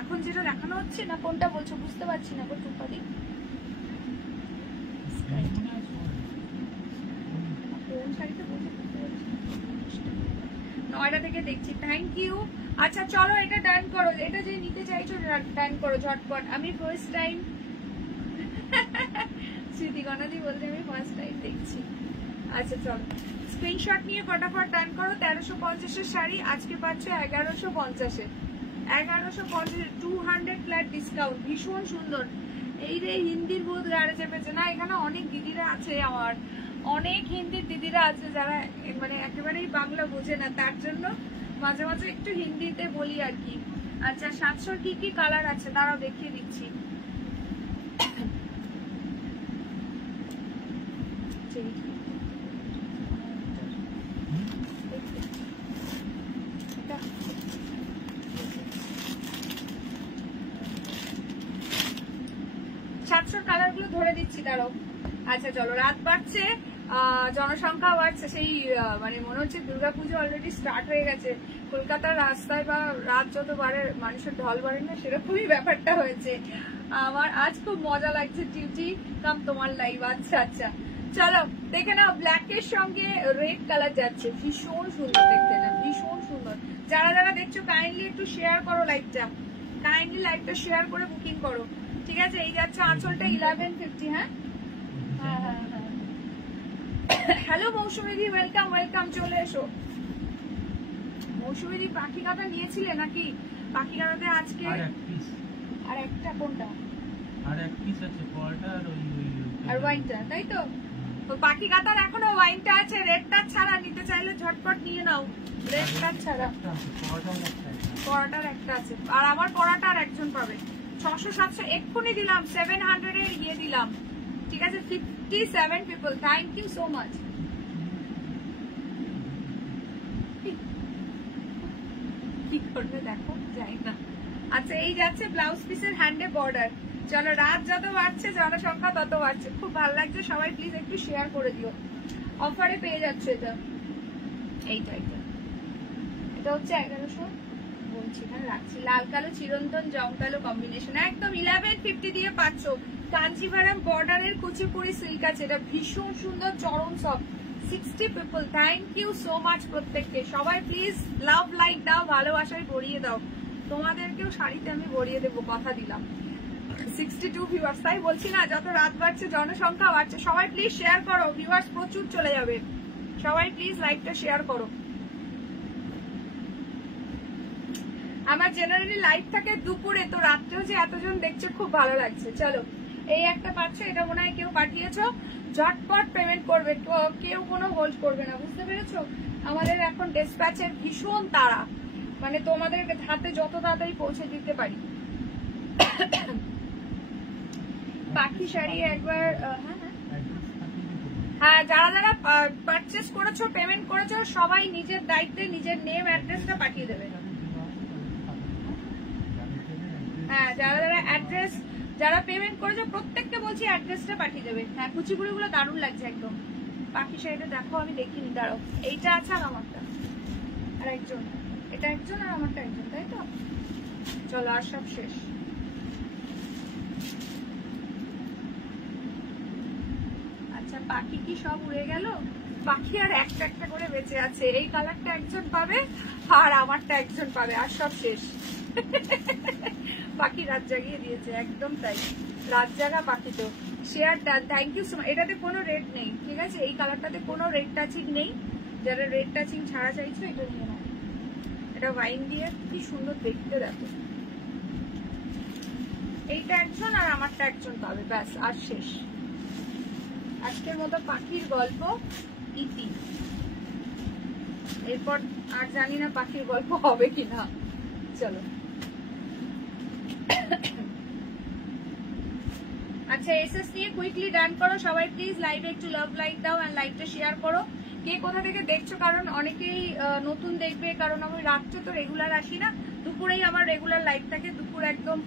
এখন যেটা দেখানো হচ্ছে না, কোনটা বলছো বুঝতে পারছি না গো টুপাদি। কোন শাড়িটা বলছো বুঝতে পারছি না, নয়ডা থেকে দেখছি। Thank you. আচ্ছা চলো এটা ডান করো, এটা যে নিতে চাইছো ডান করো ঝটপট। আমি ফার্স্ট টাইম স্মৃতিগণাদি বলতে আমি ফার্স্ট টাইম দেখছি। আচ্ছা চলো স্ক্রিনশট নিয়ে ফটাফট ডান করো। 1350 এর শাড়ি আজকে পাচ্ছ 1150 এ, 1150 200 ফ্ল্যাট ডিসকাউন্ট, ভীষণ সুন্দর। এই রে হিন্দির ভূত গাড়ে চেপেছে না, এখানে অনেক দিদিরা আছে, আমার অনেক হিন্দির দিদিরা আছে যারা মানে একেবারেই বাংলা বোঝে না, তার জন্য মাঝে মাঝে একটু হিন্দিতে বলি আর কি। আচ্ছা 700 কি কি কালার আছে তারাও দেখিয়ে দিচ্ছি। কালার গুলো ধরে দিচ্ছি তারাও। আচ্ছা চলো রাত বাড়ছে, জনসংখ্যা বাড়ছে, সেই মানে মনে হচ্ছে দুর্গাপুজো অলরেডি স্টার্ট হয়ে গেছে। কলকাতার রাস্তায় বা রাত যত বাড়ে মানুষের ঢল বাড়ে না, সেরকমই ব্যাপারটা হয়েছে। আমার আজ খুব মজা লাগছে, ডিউটি কাম তোমার লাইভ। আচ্ছা আচ্ছা চলো দেখে নাও, ব্ল্যাক এর সঙ্গে রেড কালার যাচ্ছে, ভীষণ সুন্দর দেখতে না, ভীষণ সুন্দর। যারা যারা দেখছো কাইন্ডলি একটু শেয়ার করো লাইভটা, কাইন্ডলি লাইভটা শেয়ার করে বুকিং করো, ঠিক আছে। এই যাচ্ছে আঁচলটা 1150। হ্যাঁ হ্যাঁ হ্যাঁ হ্যাঁ। হ্যালো মৌসুমীদি, ওয়েলকাম ওয়েলকাম, চলে এসো। মৌসুমীদি পাখি কাঁথা নিয়েছিলে নাকি? পাখি কাঁথাতে আজকে আর একটা কোনটা আর এক পিস আছে, পরোটা আর ওয়াইনটা, তাই তো? পাখি কাঁথার এখনো ওয়াইনটা আছে, রেডটা ছাড়া নিতে চাইলে ঝটপট নিয়ে নাও, রেডটা ছাড়া। পরোটার একটা আছে, আর আমার পরোটা আর একজন পাবে। 600-700 এক্ষুনি দিলাম, 700 এর ইয়ে দিলাম, ঠিক আছে। 57 people, thank you so much. কি করবে দেখো, যাই না। আচ্ছা এই যাচ্ছে ব্লাউজ পিসের হ্যান্ডে বর্ডার। চলো রাত যত বাড়ছে জনসংখ্যা তত বাড়ছে, খুব ভালো লাগছে। সবাই প্লিজ একটু শেয়ার করে দিও। অফারে পেয়ে যাচ্ছে এটা, এইটা এটা হচ্ছে 1100 বলছি, এখানে রাখছি। লাল কালো চিরন্তন জমকালো কম্বিনেশন, একদম 1150 দিয়ে পাচ্ছ। কাঞ্জিভারাম বর্ডারের কুচিপুরি সিল্ক আছে, এটা ভীষণ সুন্দর, চরম soft. 60 people, thank you so much প্রত্যেককে। সবাই প্লিজ লাভ লাইক দাও, ভালোবাসায় ভরিয়ে দাও। তোমাদেরকেও শাড়িতে আমি ভরিয়ে দেবো, কথা দিলাম। 62 ভিউয়ার্স, তাই বলছি না যত রাত বাড়ছে জনসংখ্যা বাড়ছে। সবাই প্লিজ শেয়ার করো, ভিউয়ার্স প্রচুর চলে যাবে। সবাই প্লিজ লাইভটা শেয়ার করো। আমার জেনারেলি লাইভ থাকে দুপুরে, তো রাত্রেও যে এতজন দেখছে খুব ভালো লাগছে। চলো এই একটা পাচ্ছ, এটা মনে হয় কেউ পাঠিয়েছো, ঝটপট পেমেন্ট করবে, কেউ কোনো হোল্ড করবে না, বুঝতে পেরেছো? আমাদের এখন ডিসপ্যাচের ভীষণ তাড়া, মানে তোমাদের হাতে যত তাড়াতাড়ি পৌঁছে দিতে পারি। পাখি শাড়ি একবার, হ্যাঁ যারা যারা পারচেস করেছো, পেমেন্ট করেছো, সবাই নিজের দায়িত্বে নিজের নেম অ্যাড্রেসটা পাঠিয়ে দেবে। হ্যাঁ যারা যারা অ্যাড্রেস, যারা পেমেন্ট করেছো প্রত্যেককে বলছি অ্যাড্রেসটা পাঠিয়ে দেবে। হ্যাঁ কুচিপুরি গুলো দারুণ লাগছে একদম। পাখি শাড়িটা দেখো, আমি দেখিনি, দাঁড়াও। এইটা আছে আর আমারটা, আর একজন, এটা একজন আর আমারটা একজন, তাই তো? চলো আর সব শেষ। আচ্ছা পাখি কি সব উড়ে গেল? পাখি আর একটা একটা করে বেঁচে আছে। এই কালারটা একজন পাবে আর আমারটা একজন পাবে, আর সব শেষ। পাখি রাত জাগিয়ে দিয়েছে, একদম তাই, রাত জাগা পাখি। তো share done, thank you so much. এটাতে কোনো রেট নেই, ঠিক আছে? এই কালারটাতে কোনো রেড টাচিং নেই। যারা রেড টাচিং ছাড়া চাইছো এটা নিয়ে নাও। এটা ওয়াইন দিয়ে কি সুন্দর দেখতে, দেখো। এইটা একজন আর আমারটা একজন পাবে, ব্যাস আর শেষ। আজকের মতো পাখির গল্প ইতি। এরপর আর জানি না পাখির গল্প হবে কিনা। চলো আচ্ছা, এসএস নিয়ে কুইকলি ডান করো সবাই প্লিজ। লাইভে একটু লাভ লাইক দাও আর লাইভটা শেয়ার করো। কে কোথা থেকে দেখছো, কারণ অনেকেই নতুন দেখবে, কারণ আমি রাত্রে তো রেগুলার আসি না, দুপুরেই আমার রেগুলার লাইভ থাকে। দুপুর একদম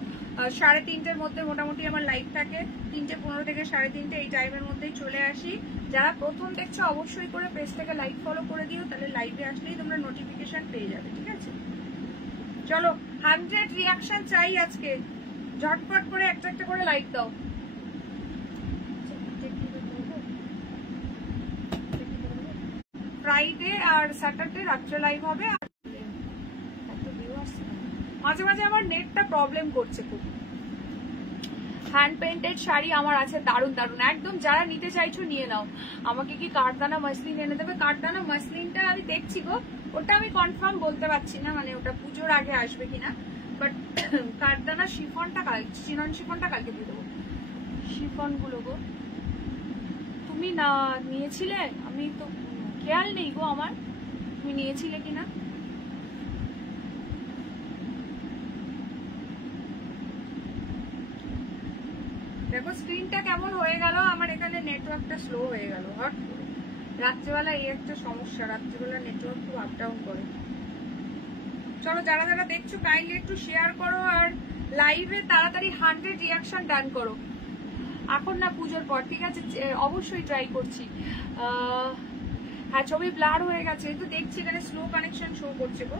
3:30-র মধ্যে মোটামুটি আমার লাইভ থাকে, 3:15 থেকে 3:30 এই টাইমের মধ্যেই চলে আসি। যারা প্রথম দেখছো অবশ্যই করে পেজটাকে লাইক ফলো করে দিও, তাহলে লাইভে আসলেই তোমরা নোটিফিকেশন পেয়ে যাবে, ঠিক আছে? চলো 100 রিয়াকশন চাই আজকে, ঝটপট করে একটা একটা করে লাইক দাও। ফ্রাইডে আর স্যাটারডে রাত্রে লাইভ হবে। আর মাঝে মাঝে আমার নেটটা প্রবলেম করছে খুব। হ্যান্ড পেইন্টেড শাড়ি আমার আছে দারুন দারুন, একদম যারা নিতে চাইছো নিয়ে নাও। আমাকে কি কাঠদানা মাসলিন এনে দেবে? কাঠদানা মাসলিনটা আমি দেখছি গো, ওটা আমি কনফার্ম বলতে পারছি না, মানে ওটা পুজোর আগে আসবে কিনা। বাট কাঠদানা শিফনটা চিনন শিফনটা কালকে দিয়ে দেবো। শিফন গুলো গো তুমি না নিয়েছিলে? আমি তো খেয়াল নেই গো আমার, তুমি নিয়েছিলে কিনা। দেখো স্ক্রিনটা কেমন হয়ে গেল আমার, এখানে নেটওয়ার্কটা স্লো হয়ে গেল হট করে। রাত্রেবেলা এই একটা সমস্যা, রাত্রেবেলা নেটওয়ার্ক খুব আপ ডাউন করে। চলো যারা যারা দেখছো কাইন্ডলি একটু শেয়ার করো, আর লাইভে তাড়াতাড়ি 100 রিয়াকশন ডান করো। এখন না, পুজোর পর, ঠিক আছে? অবশ্যই ট্রাই করছি। হ্যাঁ, ছবি ব্লার হয়ে গেছে, এই তো দেখছি এখানে স্লো কানেকশন শো করছে গো।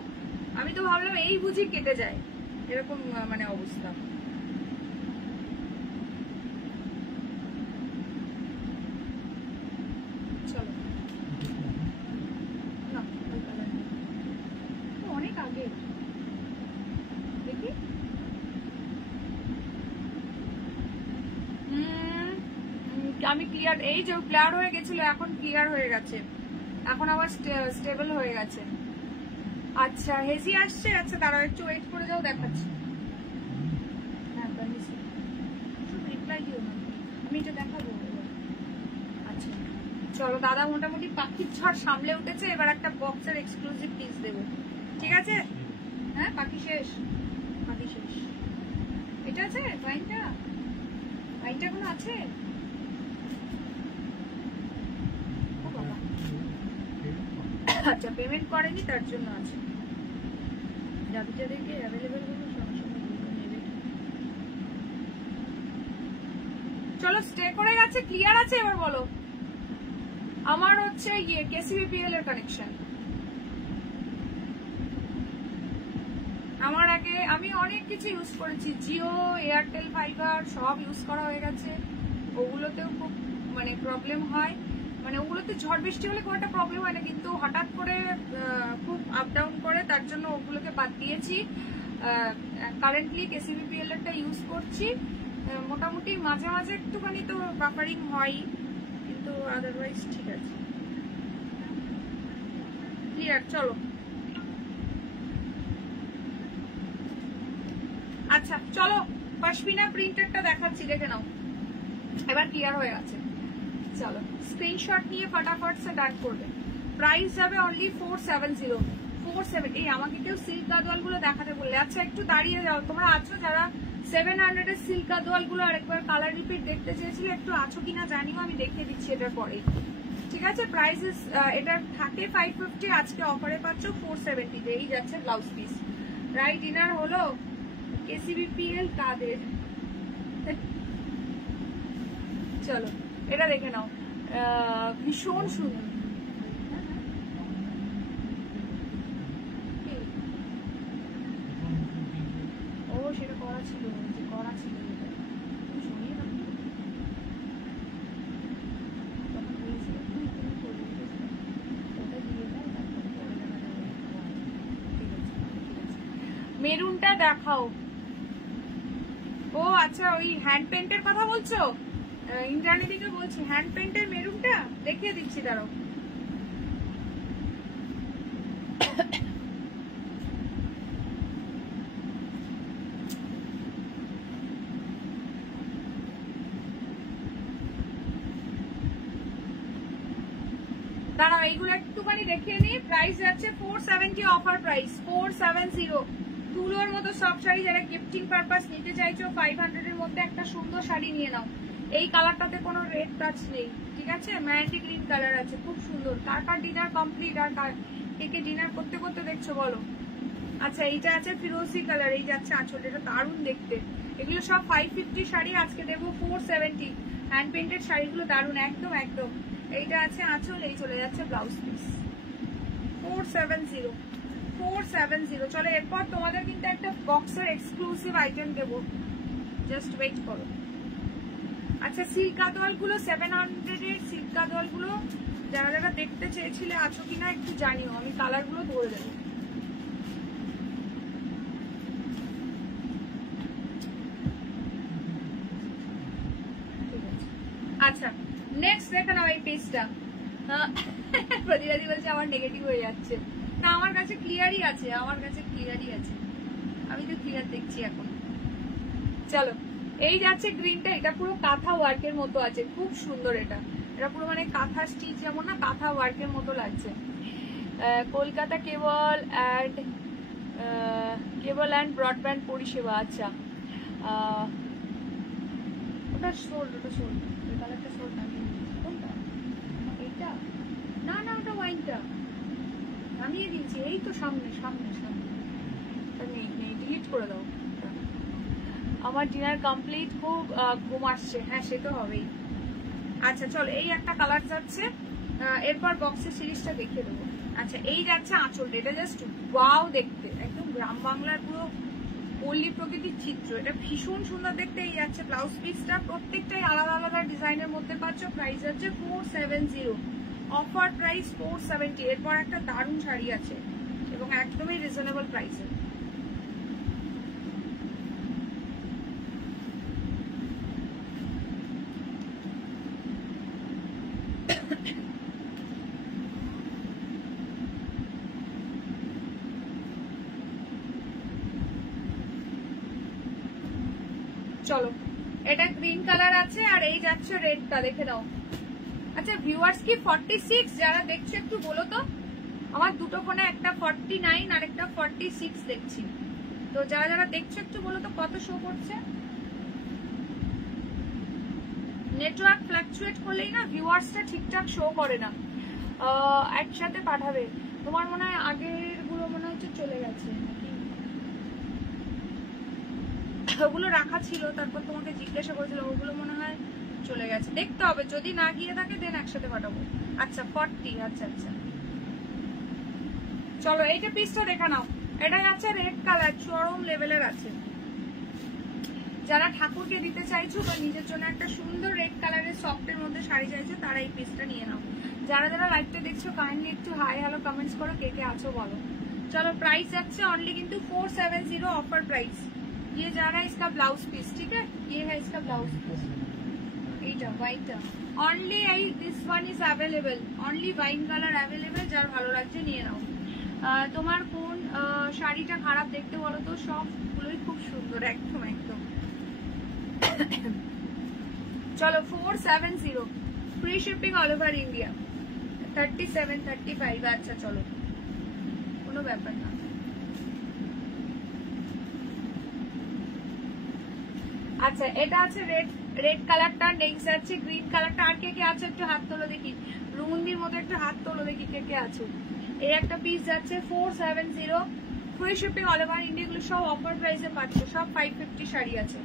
আমি তো ভাবলাম এই বুঝি কেটে যায়, এরকম মানে অবস্থা। চলো না, অনেক আগে দেখি। আমি ক্লিয়ার, এই যে ক্লিয়ার হয়ে গেছিল এখন ক্লিয়ার হয়ে গেছে, এখন আবার স্টেবল হয়ে গেছে। আচ্ছা হেজি আসছে, আচ্ছা দাঁড়াও একটু ওয়েট করে যাও, দেখাচ্ছি। হ্যাঁ রিপ্লাই দিও না, আমি এটা দেখাবো। আচ্ছা চলো, দাদা মোটামুটি পাখির ঝড় সামলে উঠেছে, এবার একটা বক্সের এক্সক্লুসিভ পিস দেবো, ঠিক আছে? হ্যাঁ পাখি শেষ, পাখি শেষ। এটা আছে ভাইনটা, ভাইনটা কোনো আছে? আচ্ছা পেমেন্ট করেনি তার জন্য আছে। যাদের যাদেরকে অ্যাভেলেবেল হলো সঙ্গে সঙ্গে নেবে। চলো স্টে করে গেছে, ক্লিয়ার আছে? এবার বলো। আমার হচ্ছে ইয়ে কেসিবিপিএল এর কানেকশন। আমার আগে আমি অনেক কিছু ইউজ করেছি, জিও, এয়ারটেল ফাইবার সব ইউজ করা হয়ে গেছে। ওগুলোতেও খুব মানে প্রবলেম হয়, মানে ওগুলোতে ঝড় বৃষ্টি হলে খুব একটা প্রবলেম হয় না, কিন্তু হঠাৎ করে খুব আপ ডাউন করে, তার জন্য ওগুলোকে বাদ দিয়েছি। কারেন্টলি কেসিবিপিএল এরটা ইউজ করছি। মোটামুটি মাঝে মাঝে একটুখানি তো বাফারিং হয়, কিন্তু আদারওয়াইজ ঠিক আছে, ক্লিয়ার। চলো আচ্ছা চলো পশমিনা প্রিন্টেডটা দেখাচ্ছি, দেখে নাও। এবার ক্লিয়ার হয়ে আছে। চলো স্ক্রিনশট নিয়ে ফটাফট সে ডান করবে। প্রাইস যাবে অনলি 470। 470। এই আমাকে কেউ সিল্ক গাদোয়াল গুলো দেখাতে বললে। আচ্ছা একটু দাঁড়িয়ে যাও, তোমরা আছো যারা 700 এর সিল্ক গাদোয়াল গুলো আরেকবার কালার রিপিট দেখতে চেয়েছিলে, একটু আছো কিনা জানিও, আমি দেখিয়ে দিচ্ছি এটার পরে, ঠিক আছে? প্রাইস এটা থাকে 550, আজকে অফারে পাচ্ছ 470 এই যাচ্ছে ব্লাউজ পিস। রাইট ডিনার হলো। কেসিবিপিএল কাদের? চলো এটা দেখে নাও, ভীষণ সুন্দর। ও সেটা করা ছিল, যে করা ছিল শুনিয়ে না তখন বলেছিল ওটা দিয়ে দাও, মেরুনটা দেখাও। ও আচ্ছা ওই হ্যান্ড পেন্টের কথা বলছো? ইন্দ্রাণী দিকে বলছি, হ্যান্ড পেন্টের মেরুনটা দেখিয়ে দিচ্ছি, দাঁড়াও। দাঁড়াও এইগুলো একটুখানি দেখিয়ে নিই। প্রাইস যাচ্ছে 470, অফার প্রাইস 470। তুলোর মতো সব শাড়ি, যারা গিফটিং পারপাস নিতে চাইছো 500 এর মধ্যে একটা সুন্দর শাড়ি নিয়ে নাও। এই কালারটাতে কোনো রেড টাচ নেই, ঠিক আছে? মেহেন্দি গ্রিন কালার আছে, খুব সুন্দর। কার কার ডিনার কমপ্লিট আর কে ডিনার করতে করতে দেখছো বলো? আচ্ছা, এইটা আছে ফিরোজি কালার, এই যাচ্ছে আঁচল, এটা দারুণ দেখতে। এগুলো সব 550 শাড়ি, আজকে দেবো 470। হ্যান্ড পেন্টেড শাড়িগুলো দারুণ, একদম একদম। এইটা আছে আঁচল, এই চলে যাচ্ছে ব্লাউজ পিস। 470, 470। চলো এরপর তোমাদের কিন্তু একটা বক্সের এক্সক্লুসিভ আইটেম দেবো, জাস্ট ওয়েট করো। আচ্ছা, সিল্ক গাদোয়াল গুলো 700 এর সিল্ক গাদোয়াল গুলো যারা যারা দেখতে চেয়েছিলে আছো কিনা একটু জানিও, আমি কালার গুলো ধরে দেবো। আচ্ছা, নেক্সট দেখে নাও এই পেজটা। প্রতিবাদী বলছে আমার নেগেটিভ হয়ে যাচ্ছে। না, আমার কাছে ক্লিয়ারই আছে, আমার কাছে ক্লিয়ারই আছে, আমি তো ক্লিয়ার দেখছি এখন। চলো, এই যাচ্ছে গ্রিনটা, এটা পুরো কাঁথা ওয়ার্কের মতো আছে, খুব সুন্দর। এটা পুরো মানে কাঁথা স্টিচ যেমন না, কাঁথা ওয়ার্কের মতো লাগছে। কলকাতা কেবল অ্যান্ড ব্রডব্যান্ড পরিষেবা। আচ্ছা, ওটা সোল্ড, ওটা সোল্ড, ওই কালারটা সোল্ড। কোনটা? এইটা না, না ওটা ওয়াইনটা নামিয়ে দিয়েছি, এই তো সামনে সামনে সামনে। নেই নেই, ডিলিট করে দাও। আমার ডিনার কমপ্লিট, খুব ঘুম আসছে। হ্যাঁ, সে তো হবেই। আচ্ছা চলো, এই একটা কালার যাচ্ছে, এরপর বক্সের সিরিজটা দেখিয়ে দেবো। আচ্ছা, এই যাচ্ছে আঁচলটা, এটা জাস্ট ওয়াও দেখতে, একদম গ্রাম বাংলার পুরো পল্লী প্রকৃতির চিত্র। এটা ভীষণ সুন্দর দেখতে। এই যাচ্ছে ব্লাউজ পিসটা, প্রত্যেকটাই আলাদা আলাদা ডিজাইনের মধ্যে পাচ্ছ। প্রাইস হচ্ছে 470, অফার প্রাইস 470। এরপর একটা দারুণ শাড়ি আছে এবং একদমই রিজনেবল প্রাইসে। চলো, এটা গ্রিন কালার আছে আর এই যাচ্ছে রেডটা, দেখে নাও। আচ্ছা ভিউয়ার্স, কি 46 যারা দেখছো একটু বলো তো। আমার দুটো ফোনে একটা 49 আর একটা 46 দেখছি, তো যারা যারা দেখছো একটু বলো তো কত শো করছে। নেটওয়ার্ক ফ্লাকচুয়েট করলেই না ভিউয়ার্সটা ঠিকঠাক শো করে না। একসাথে পাঠাবে। তোমার মনে হয় আগের গুলো মনে হচ্ছে চলে গেছে নাকি, ওগুলো রাখা ছিল, তারপর তোমাকে জিজ্ঞাসা করেছিলাম, ওগুলো মনে হয় চলে গেছে। দেখতে হবে, যদি না গিয়ে থাকে দেন একসাথে পাঠাবো। আচ্ছা 40, আচ্ছা আচ্ছা। চলো, এইটা পিসটা দেখে নাও। এটা যাচ্ছে রেড কালার, চরম লেভেলের আছে। যারা ঠাকুরকে দিতে চাইছো বা নিজের জন্য একটা সুন্দর রেড কালারের সফটের মধ্যে শাড়ি চাইছো, তারা এই পিসটা নিয়ে নাও। যারা যারা লাইভটা দেখছো কাইন্ডলি একটু হাই হ্যালো কমেন্টস করো, কে কে আছো বলো। चलो प्राइस যাচ্ছে অনলি কিন্তু 470 ऑफर प्राइस। ये जा रहा है इसका ब्लाउज पीस, ठीक है, ये है इसका ब्लाउज पीस। এইটা হোয়াইটটা অনলি, এই this one is available, only wine colour available. যার ভালো লাগছে নিয়ে নাও। তোমার কোন শাড়িটা খারাপ দেখতে বলো তো, সবগুলোই খুব সুন্দর, একদম একদম। চলো 470 free shipping all over India. 37 35। আচ্ছা চলো, কোনো ব্যাপার না। আচ্ছা এটা আছে রেড কালারটা, নেক্সট আছে গ্রিন কালারটা। আর কে কে আছে একটু হাত তোলো দেখি, রুমন্দির মতো একটু হাত তোলো দেখি কে কে আছে। এই একটা পিস যাচ্ছে 470 free shipping all over India. এগুলো সব অফার প্রাইসে পাচ্ছ, সব 550 শাড়ি আছে।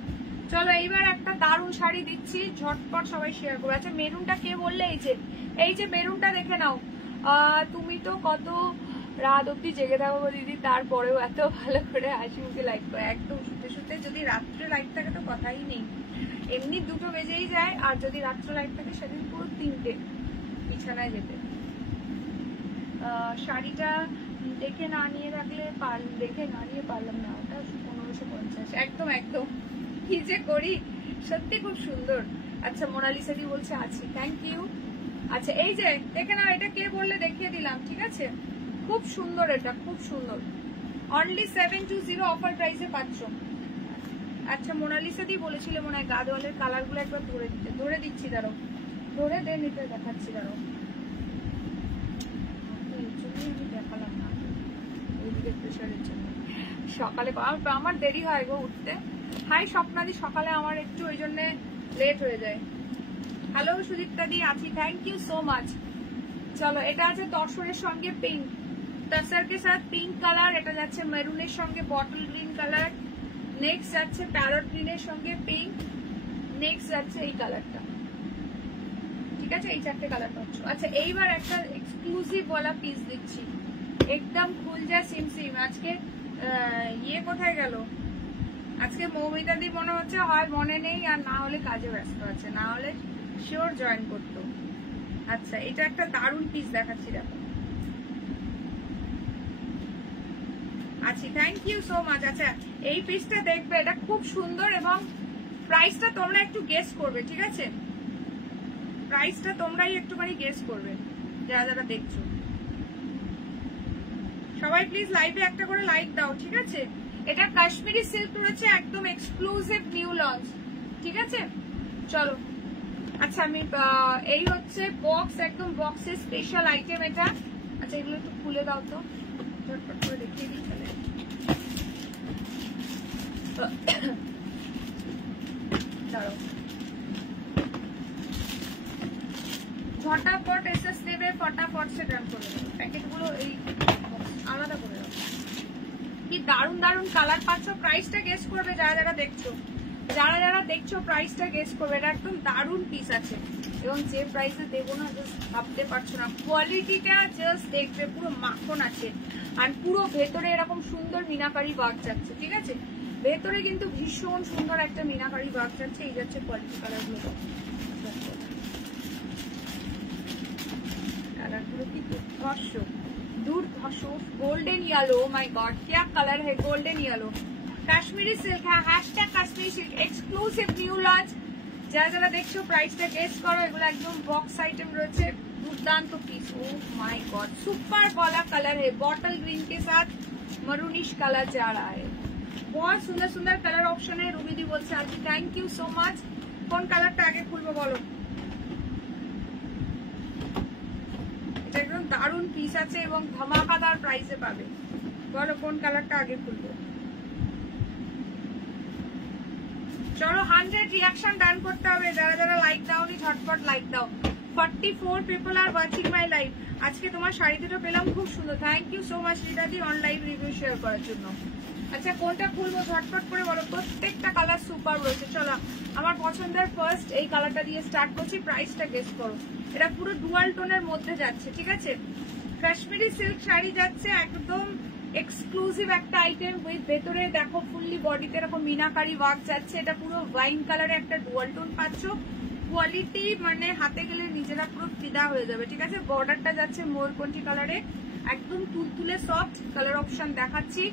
চলো এইবার একটা দারুণ শাড়ি দিচ্ছি, ঝটপট সবাই শেয়ার করো। আচ্ছা মেরুনটা কে বললে, এই যে মেরুনটা দেখে নাও। তুমি তো কত রাত অব্দি জেগে থাকো দিদি, তারপরেও এত ভালো করে হাসি মুখে লাইভ করো। একদম শুতে শুতে যদি রাত্রে লাইভ থাকে তো কথাই নেই, এমনি 2টো বেজেই যায়। আর যদি রাত্রে লাইভ থাকে সেদিন পুরো 3টে বিছানায় যেতে। শাড়িটা দেখে না নিয়ে রাখলে দেখে না নিয়ে পারলাম না, ওটা 1550। একদম একদম, কি যে করি, সত্যি খুব সুন্দর। আচ্ছা মোনালিসা দি বলছে আছি, থ্যাংক ইউ। আচ্ছা এই যে দেখে নাও, এটা কে বললে দেখিয়ে দিলাম, ঠিক আছে, খুব সুন্দর, এটা খুব সুন্দর। অনলি 720 অফার প্রাইসে পাচ্ছ। আচ্ছা মোনালিসা দি বলেছিলে মনে হয় গাদওয়ালের কালার গুলো একবার ধরে দিতে, ধরে দিচ্ছি, দাঁড়াও ধরে দেন, এটা দেখাচ্ছি, দাঁড়াও। দেখালাম না ওইদিকে প্রেশারের জন্য। সকালে আমার দেরি হয় গো উঠতে। হাই স্বপ্নাদি, সকালে আমার একটু ওই জন্য লেট হয়ে যায়। হ্যালো সুদীপ্তা দি, আছি, থ্যাংক ইউ সো মাচ। চলো, এটা আছে দর্শনের সঙ্গে পিঙ্ক, टसर के साथ पिंक कलर, এটা যাচ্ছে মেরুনের সঙ্গে বটল গ্রিন কালার, নেক্সট যাচ্ছে প্যারট গ্রিনের সঙ্গে পিঙ্ক, নেক্সট যাচ্ছে এই কালারটা। ঠিক আছে, এই চারটে কালার পাচ্ছ। আচ্ছা, এইবার একটা এক্সক্লুসিভ ওয়ালা পিস দিচ্ছি, একদম খুল যা সিমসিম। আজকে ইয়ে কোথায় গেল? আজকে মৌমিতা দি মনে হচ্ছে হয় মনে নেই, আর না হলে কাজে ব্যস্ত আছে, না হলে শিওর জয়েন করতো। আচ্ছা, এটা একটা দারুণ পিস দেখাচ্ছি, দেখো। আচ্ছা, থ্যাংক ইউ সো মাচ। আচ্ছা, এই পিসটা দেখবে, এটা খুব সুন্দর এবং প্রাইসটা তোমরা একটু গেস করবে, ঠিক আছে? প্রাইসটা তোমরাই একটুখানি গেস করবে যারা যারা দেখছো। সবাই প্লিজ লাইভে একটা করে লাইক দাও, ঠিক আছে? এটা কাশ্মীরি সিল্ক রয়েছে, একদম এক্সক্লুসিভ নিউ লঞ্চ, ঠিক আছে? চলো, আচ্ছা, আমি এই হচ্ছে বক্স, একদম বক্সের স্পেশাল আইটেম এটা। আচ্ছা, এগুলো একটু খুলে দাও তো, ঝটপট করে দেখিয়ে দিই তাহলে। দাঁড়াও, ফটাফট এসএস নেবে, ফটাফট সে ডান করে দেবো। প্যাকেটগুলো এই আলাদা করে দাও। কি দারুণ দারুণ কালার পাচ্ছ। প্রাইসটা গেস করবে যারা যারা দেখছো, যারা যারা দেখছো প্রাইসটা গেস করবে। এটা একদম দারুণ পিস আছে এবং যে প্রাইসে দেবো না জাস্ট ভাবতে পারছো না। কোয়ালিটিটা জাস্ট দেখবে, পুরো মাখন আছে আর পুরো ভেতরে এরকম সুন্দর মিনাকারি ওয়ার্ক যাচ্ছে, ঠিক আছে? ভেতরে কিন্তু ভীষণ সুন্দর একটা মিনাকারি ওয়ার্ক যাচ্ছে। এই যাচ্ছে কোয়ালিটি কালারগুলো, কালারগুলো কি দুর্ধর্ষ দুর্ধর্ষ। গোল্ডেন येलो, माय गॉड क्या कलर है, गोल्डन येलो। কাশ্মীরি সিল্ক, হ্যাঁ, hashtag Kashmiri silk, exclusive new launch. যারা যারা দেখছো প্রাইসটা গেস করো। এগুলো একদম বক্স আইটেম রয়েছে, दुर्दांत piece. Oh my god, super वाला कलर है, बॉटल ग्रीन के साथ मरूनिश कलर जा रहा है। बहुत सुंदर सुंदर कलर ऑप्शन है। रूबी दी बोलছে আজকে थैंक यू सो मच। কোন কালারটা আগে খুলবো বলো? এটা একদম দারুণ পিস আছে এবং ধামাকাদার প্রাইসে পাবে। বলো কোন কালারটা আগে খুলবো? চলো, 100 রিঅ্যাকশন ডান করতে হবে। যারা যারা লাইক দাওনি ঝটপট লাইক দাও। 44 people are watching my live. আজকে তোমার শাড়ি দুটো পেলাম খুব সুন্দর, থ্যাংক ইউ সো মাচ রিদাদি অন লাইভ রিভিউ শেয়ার করার জন্য। আচ্ছা, কোনটা খুলবো ঝটপট করে বলো। প্রত্যেকটা কালার সুপার রয়েছে। চলো, আমার পছন্দের ফার্স্ট এই কালারটা দিয়ে স্টার্ট করছি। প্রাইসটা গেস করো। এটা পুরো ডুয়াল টোনের মধ্যে যাচ্ছে, ঠিক আছে? কাশ্মীরি সিল্ক শাড়ি যাচ্ছে, একদম এক্সক্লুসিভ একটা আইটেম। উইথ ভেতরে দেখো ফুললি বডিতে এরকম মিনাকারি ওয়ার্ক যাচ্ছে। এটা পুরো ওয়াইন কালারে একটা ডুয়াল টোন পাচ্ছ। কোয়ালিটি মানে হাতে গেলে নিজেরা পুরো ফিদা হয়ে যাবে, ঠিক আছে? বর্ডারটা যাচ্ছে ময়ূরকণ্ঠী কালারে, একদম তুলতুলে সফট কালার অপশন দেখাচ্ছি।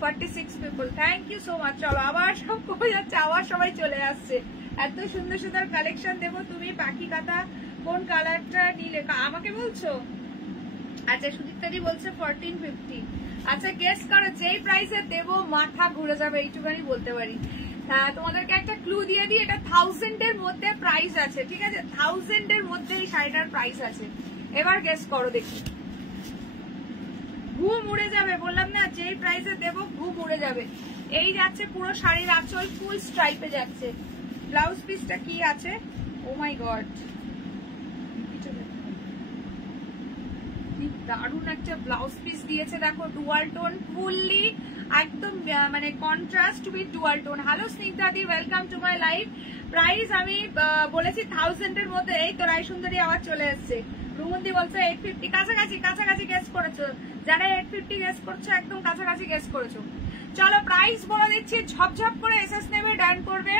46 people, thank you so much. চলো, আবার সব কমে যাচ্ছে, আবার সবাই চলে আসছে। এত সুন্দর সুন্দর কালেকশন দেবো। তুমি পাখি কাটা কোন কালারটা নিলে আমাকে বলছো? আচ্ছা, সুদীপ্তাদি বলছে 1450। আচ্ছা, গেস করো যেই প্রাইসে দেবো মাথা ঘুরে যাবে, এইটুখানি বলতে পারি। তোমাদেরকে একটা ক্লু দিয়ে দিই, এটা 1000 এর মধ্যে প্রাইস আছে, ঠিক আছে? 1000 এর মধ্যে এই শাড়িটার প্রাইস আছে। এবার গেস করো দেখি। ঘুম উড়ে যাবে, বললাম না যেই প্রাইসে দেবো ঘুম উড়ে যাবে। এই যাচ্ছে পুরো শাড়ির আঁচল, ফুল স্ট্রাইপে যাচ্ছে। ব্লাউজ পিসটা কি আছে? ও মাই গড, দারুণ একটা ব্লাউজ পিস দিয়েছে। দেখো, ডুয়াল টোন, ফুললি একদম মানে contrast with dual tone. Hello স্নিগ্ধাদি, welcome to my live. Price আমি বলেছি 1000 এর মধ্যে। এই তো রায় সুন্দরী আবার চলে এসছে। রুমন্দি বলছে 850, কাছাকাছি কাছাকাছি গেস করেছো। যারা 850 গেস করছো একদম কাছাকাছি গেস করেছো। চলো, প্রাইস বলে দিচ্ছি, ঝপঝপ করে এসএস নেবে, ডান করবে।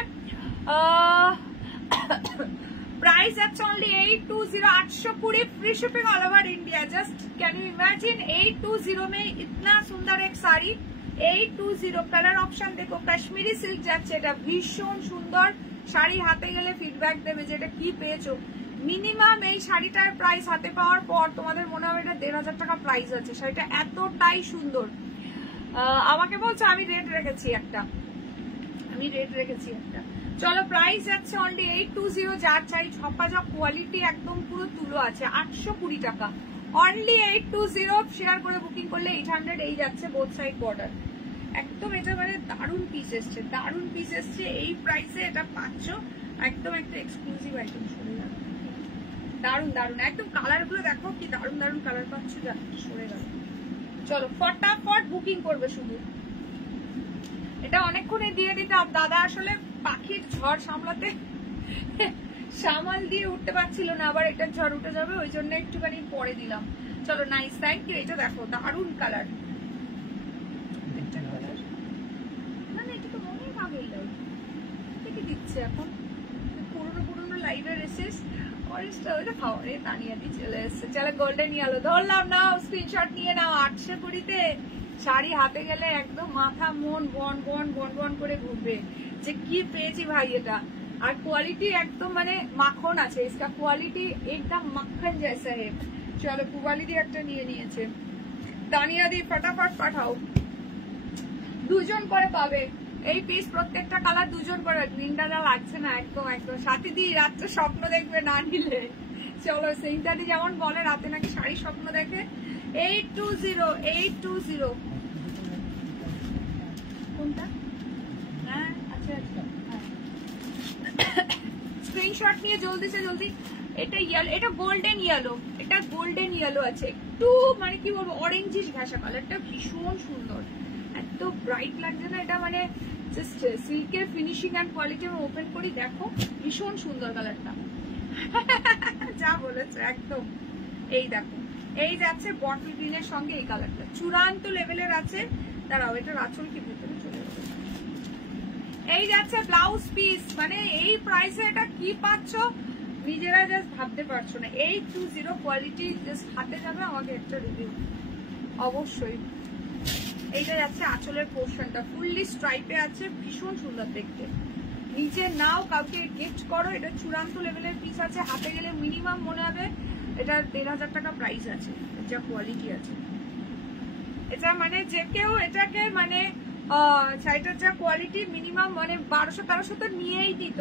प्राइस আছে only 820, 820 free shipping all over India. Just can you imagine 820 में इतना सुंदर एक साड़ी। 820 कलर ऑप्शन देखो, कश्मीरी सिल्क যাচ্ছে। এটা ভীষণ সুন্দর শাড়ি, হাতে গেলে ফিডব্যাক দেবে যে এটা কি পেয়েছো। মিনিমাম এই শাড়িটার প্রাইস হাতে পাওয়ার পর তোমাদের মনে হবে এটা 1500 টাকা প্রাইস আছে। শাড়িটা এতটাই সুন্দর। আমাকে বলছো আমি রেট রেখেছি একটা, চলো, প্রাইস যাচ্ছে অনলি 820। যার চাই ঝপাঝপ কোয়ালিটি, একদম পুরো তুলো আছে, 820 টাকা। অনলি 820 শেয়ার করে বুকিং করলে 800 এই যাচ্ছে বোথ সাইড বর্ডার। একদম এটা মানে দারুণ পিস এসছে, দারুণ পিস এসছে। এই প্রাইসে এটা পাচ্ছ, একদম একটা এক্সক্লুসিভ আইটেম। সরে গেল, দারুণ দারুণ একদম। কালার গুলো দেখো কি দারুণ দারুণ কালার পাচ্ছ। যা সরে গেল, চলো ফটাফট বুকিং করবে শুধু। এটা অনেকক্ষণে দিয়ে দিতাম, দাদা আসলে পাখির ঝড় সামলাতে সামাল দিয়ে উঠতে পারছিল না, আবার এটার ঝড় উঠে যাবে ওই জন্য একটুখানি পরে দিলাম। চলো নাইস, থ্যাংক ইউ। এটা দেখো দারুণ কালার, মানে এটা তো মনে পাগল লাইট দিচ্ছে এখন। পুরোনো পুরোনো লাইভের এসেস অরেঞ্জটা ওইটা খাওয়া রে, তানিয়া দি চলে এসছে। চলো গোল্ডেন ইয়েলো ধরলাম, নাও স্ক্রিনশট নিয়ে নাও। 820 শাড়ি হাতে গেলে একদম মাথা মন বন বন বন বন করে ঘুরবে যে কি পেয়েছি ভাই এটা। আর কোয়ালিটি একদম মানে মাখন আছে, इसका কোয়ালিটি একদম মাখন जैसा है। চলো কোয়ালিটি একটা নিয়ে নিয়েছে তানিয়া দি, ফটাফট পাঠাও। দুজন করে পাবে এই পিস, প্রত্যেকটা কালার দুজন করে। গ্রিনটা যা লাগছে না একদম একদম। সাথে দিয়ে রাত্রে স্বপ্ন দেখবে না নিলে। চলো সেইটাদি যেমন বলে রাতে নাকি শাড়ি স্বপ্ন দেখে। 820 কোনটা? হ্যাঁ আচ্ছা আচ্ছা, স্ক্রিনশট নিয়ে জলদি সে জলদি। এটা ইয়েলো, এটা গোল্ডেন ইয়েলো, এটা গোল্ডেন ইয়েলো আছে একটু মানে কি বলবো অরেঞ্জিশ ঘাসা কালারটা, ভীষণ সুন্দর, এত ব্রাইট লাগছে না এটা। মানে জাস্ট সিল্কের ফিনিশিং এন্ড কোয়ালিটি আমি ওপেন করি, দেখো ভীষণ সুন্দর কালারটা। যা বলেছে একদম। এই দেখো এই যাচ্ছে বটল গ্রিনের সঙ্গে এই কালারটা, চূড়ান্ত লেভেলের আছে। দাঁড়াও এটার আঁচল কি ভেতরে চলে যাবে। এই যাচ্ছে ব্লাউজ পিস, মানে এই প্রাইসে এটা কি পাচ্ছ নিজেরা জাস্ট ভাবতে পারছো না। 820 কোয়ালিটি জাস্ট হাতে যাবে। আমাকে একটা রিভিউ অবশ্যই। এইটা যাচ্ছে আঁচলের পোর্শনটা, ফুললি স্ট্রাইপে আছে, ভীষণ সুন্দর দেখতে। নিচে নাও কাউকে গিফট করো, এটা চূড়ান্ত লেভেলের পিস আছে। হাতে গেলে মিনিমাম মনে হবে এটা 1500 টাকা প্রাইস আছে, যা কোয়ালিটি আছে এটা। মানে যে কেউ এটাকে মানে শাড়িটার যা কোয়ালিটি মিনিমাম মানে 1200-1300 তো নিয়েই দিত।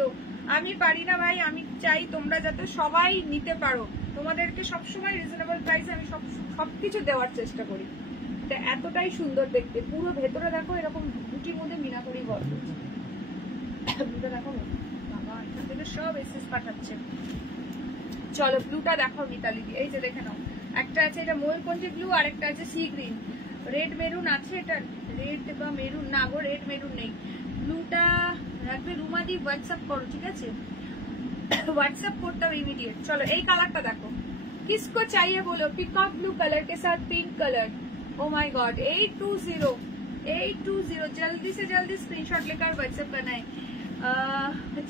আমি পারি না ভাই, আমি চাই তোমরা যাতে সবাই নিতে পারো। তোমাদেরকে সবসময় রিজনেবল প্রাইসে আমি সবকিছু দেওয়ার চেষ্টা করি। এটা এতটাই সুন্দর দেখতে, পুরো ভেতরে দেখো এরকম বুটির মধ্যে মিনাকড়ি ভর্তি। দেখো বাবা, এখান থেকে সব এসএস পাঠাচ্ছে। চলো ব্লুটা দেখো মিতালি দি, এই যে দেখে নাও। একটা আছে এটা ময়ূরকণ্ঠী ব্লু, আর একটা আছে সি গ্রিন। রেড মেরুন আছে, এটা রেড বা মেরুন না গো, রেড মেরুন নেই। ব্লুটা রাখবে রুমাদি, হোয়াটসঅ্যাপ করো ঠিক আছে, হোয়াটসঅ্যাপ করতে হবে ইমিডিয়েট। চলো এই কালারটা দেখো, किसको चाहिए बोलो। पिकॉक ब्लू कलर के साथ pink colour. O my God 820 जल्दी से जल्दी स्क्रीनशॉट लेकर व्हाट्सएप करना है।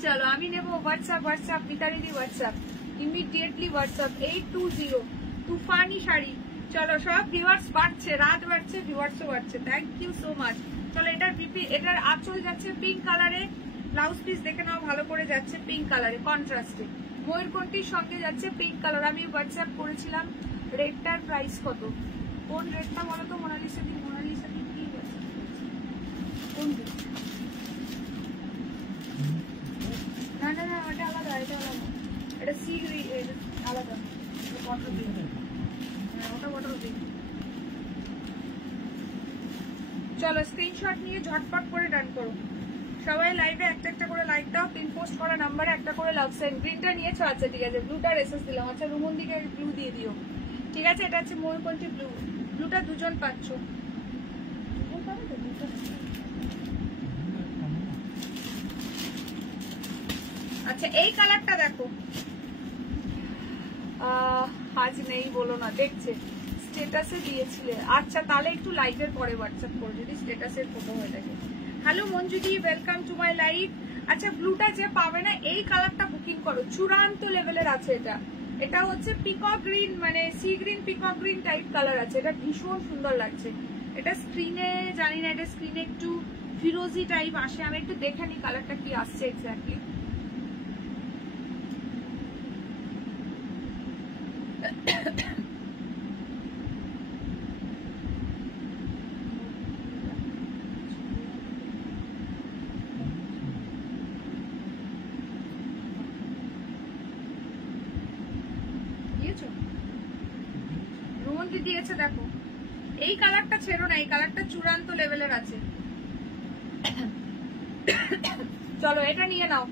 चलो আমি নেব হোয়াটসঅ্যাপ মিতালি দি, হোয়াটসঅ্যাপ ইমিডিয়েটলি হোয়াটসঅ্যাপ। 820 তুফানি শাড়ি। চলো সব ভিউয়ার্স বাড়ছে, রাত বাড়ছে, ভিউয়ার্সও বাড়ছে, থ্যাংক ইউ সো মাচ। চলো এটার এটার আঁচল যাচ্ছে পিঙ্ক কালারে, ব্লাউজ পিস দেখে নাও ভালো করে যাচ্ছে পিঙ্ক কালারে কন্ট্রাস্টে। ময়ূরকণ্ঠীর সঙ্গে যাচ্ছে পিঙ্ক কালার। আমি হোয়াটসঅ্যাপ করেছিলাম। রেডটার প্রাইস কত, কোন রেডটা বলো তো মোনালিসা দি। মোনালিসা দি কি কোন রেড? না না না ওটা আলাদা, এটা আলাদা, এটা সি গ্রিন আলাদা, বটল গ্রিন। ওটা বটল গ্রিন। চলো স্ক্রিনশট নিয়ে ঝটপট করে ডান করো সবাই। লাইভে একটা একটা করে লাইক দাও, পিন পোস্ট করা নাম্বারে একটা করে লাভ সাইন। গ্রিনটা নিয়েছো আচ্ছা ঠিক আছে, ব্লুটা এসএস দিলাম। আচ্ছা রুমন দিকে ব্লু দিয়ে দিও ঠিক আছে। এটা হচ্ছে ময়ূরকণ্ঠী ব্লু, ব্লুটা দুজন পাচ্ছ। আচ্ছা এই কালারটা দেখো, আজ নেই বলো না, দেখছে স্টেটাসে দিয়েছিলে। আচ্ছা তাহলে একটু লাইভের পরে হোয়াটসঅ্যাপ করো যদি স্টেটাসের ফটো হয়ে থাকে। Hello Manjudi, welcome to my live. আচ্ছা ব্লুটা যে পাবে না এই কালারটা বুকিং করো, চূড়ান্ত লেভেলের আছে এটা। এটা হচ্ছে পিকক গ্রিন, মানে sea green peacock green type colour আছে, এটা ভীষণ সুন্দর লাগছে। এটা স্ক্রিনে জানি না, এটা স্ক্রিনে একটু ফিরোজি টাইপ আসে, আমি একটু দেখে নিই কালারটা কি আসছে এক্স্যাক্টলি। কি দিয়েছে দেখো, এই কালারটা ছেড়ো না, এই কালারটা চূড়ান্ত লেভেলের আছে। চলো এটা নিয়ে নাও,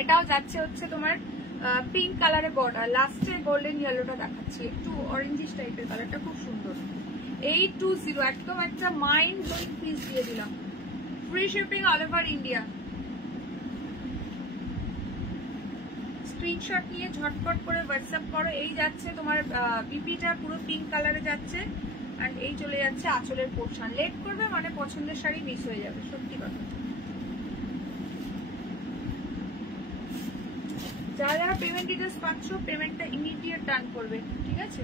এটাও যাচ্ছে হচ্ছে তোমার পিঙ্ক কালারের বর্ডার, লাস্টে গোল্ডেন ইয়েলোটা দেখাচ্ছি, একটু অরেঞ্জিশ টাইপের কালারটা, খুব সুন্দর। 820 একদম একটা মাইন্ড ব্লোয়িং পিস দিয়ে দিলাম, free shipping all over India. Screenshot নিয়ে ঝটপট করে হোয়াটসঅ্যাপ করো। এই যাচ্ছে তোমার বিপিটা পুরো পিঙ্ক কালারে যাচ্ছে, আর এই চলে যাচ্ছে আঁচলের পোর্শন। লেট করবে মানে পছন্দের শাড়ি মিস হয়ে যাবে, সত্যি কথা। যারা যারা পেমেন্ট ডিটেলস পাচ্ছ, পেমেন্টটা ইমিডিয়েট ডান করবে, ঠিক আছে?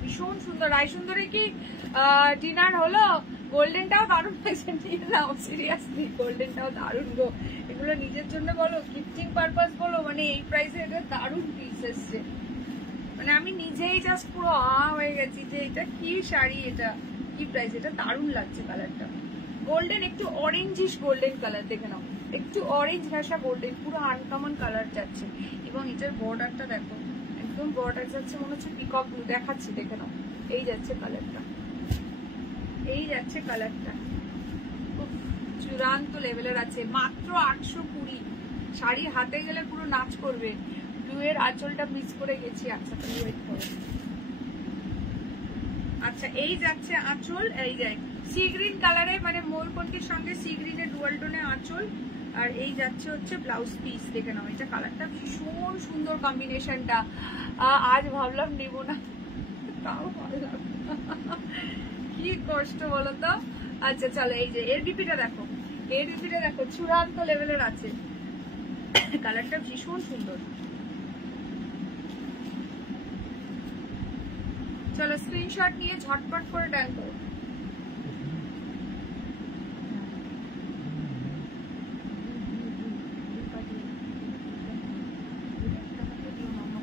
ভীষণ সুন্দর। রায় সুন্দরী কি ডিনার হলো? গোল্ডেনটাও দারুণ হয়েছে, নিয়ে নাও, সিরিয়াসলি গোল্ডেনটাও দারুণ গো। এগুলো নিজের জন্য বলো, গিফটিং পারপাস বলো, মানে এই প্রাইসে এটা দারুণ পিস এসছে। মানে আমি নিজেই জাস্ট পুরো হয়ে গেছি যে এটা কি শাড়ি, এটা কি প্রাইস, এটা দারুণ লাগছে কালারটা। গোল্ডেন, একটু অরেঞ্জিশ গোল্ডেন কালার, দেখে নাও, একটু অরেঞ্জ ঘাসা গোল্ডেন, পুরো আনকমন কালার যাচ্ছে। এবং এটার বর্ডারটা দেখো, একদম বর্ডার যাচ্ছে মনে হচ্ছে পিকক ব্লু, দেখাচ্ছি দেখে নাও, এই যাচ্ছে কালারটা, এই যাচ্ছে কালারটা, চূড়ান্ত লেভেলের আছে। মাত্র 820, শাড়ি হাতে গেলে পুরো নাচ করবে। ব্লু এর আঁচলটা মিস করে গেছি, আচ্ছা তুমি ওয়েট করো। আচ্ছা এই যাচ্ছে আঁচল, এই যায় সি গ্রিন কালারে, মানে ময়ূরকণ্ঠের সঙ্গে সি গ্রিনের ডুয়াল টোনে আঁচল, আর এই যাচ্ছে হচ্ছে ব্লাউজ পিস। দেখে নাও, এটা কালারটা ভীষণ সুন্দর কম্বিনেশনটা। আজ ভাবলাম নেবো না, তাও ভাবলাম, কি কষ্ট বলো তো। আচ্ছা চলো, এই যে এর বিপিটা দেখো, এর বিপিটা দেখো, চূড়ান্ত লেভেলের আছে, কালারটা ভীষণ সুন্দর। চলো স্ক্রিনশট নিয়ে ঝটপট করে ডান করো।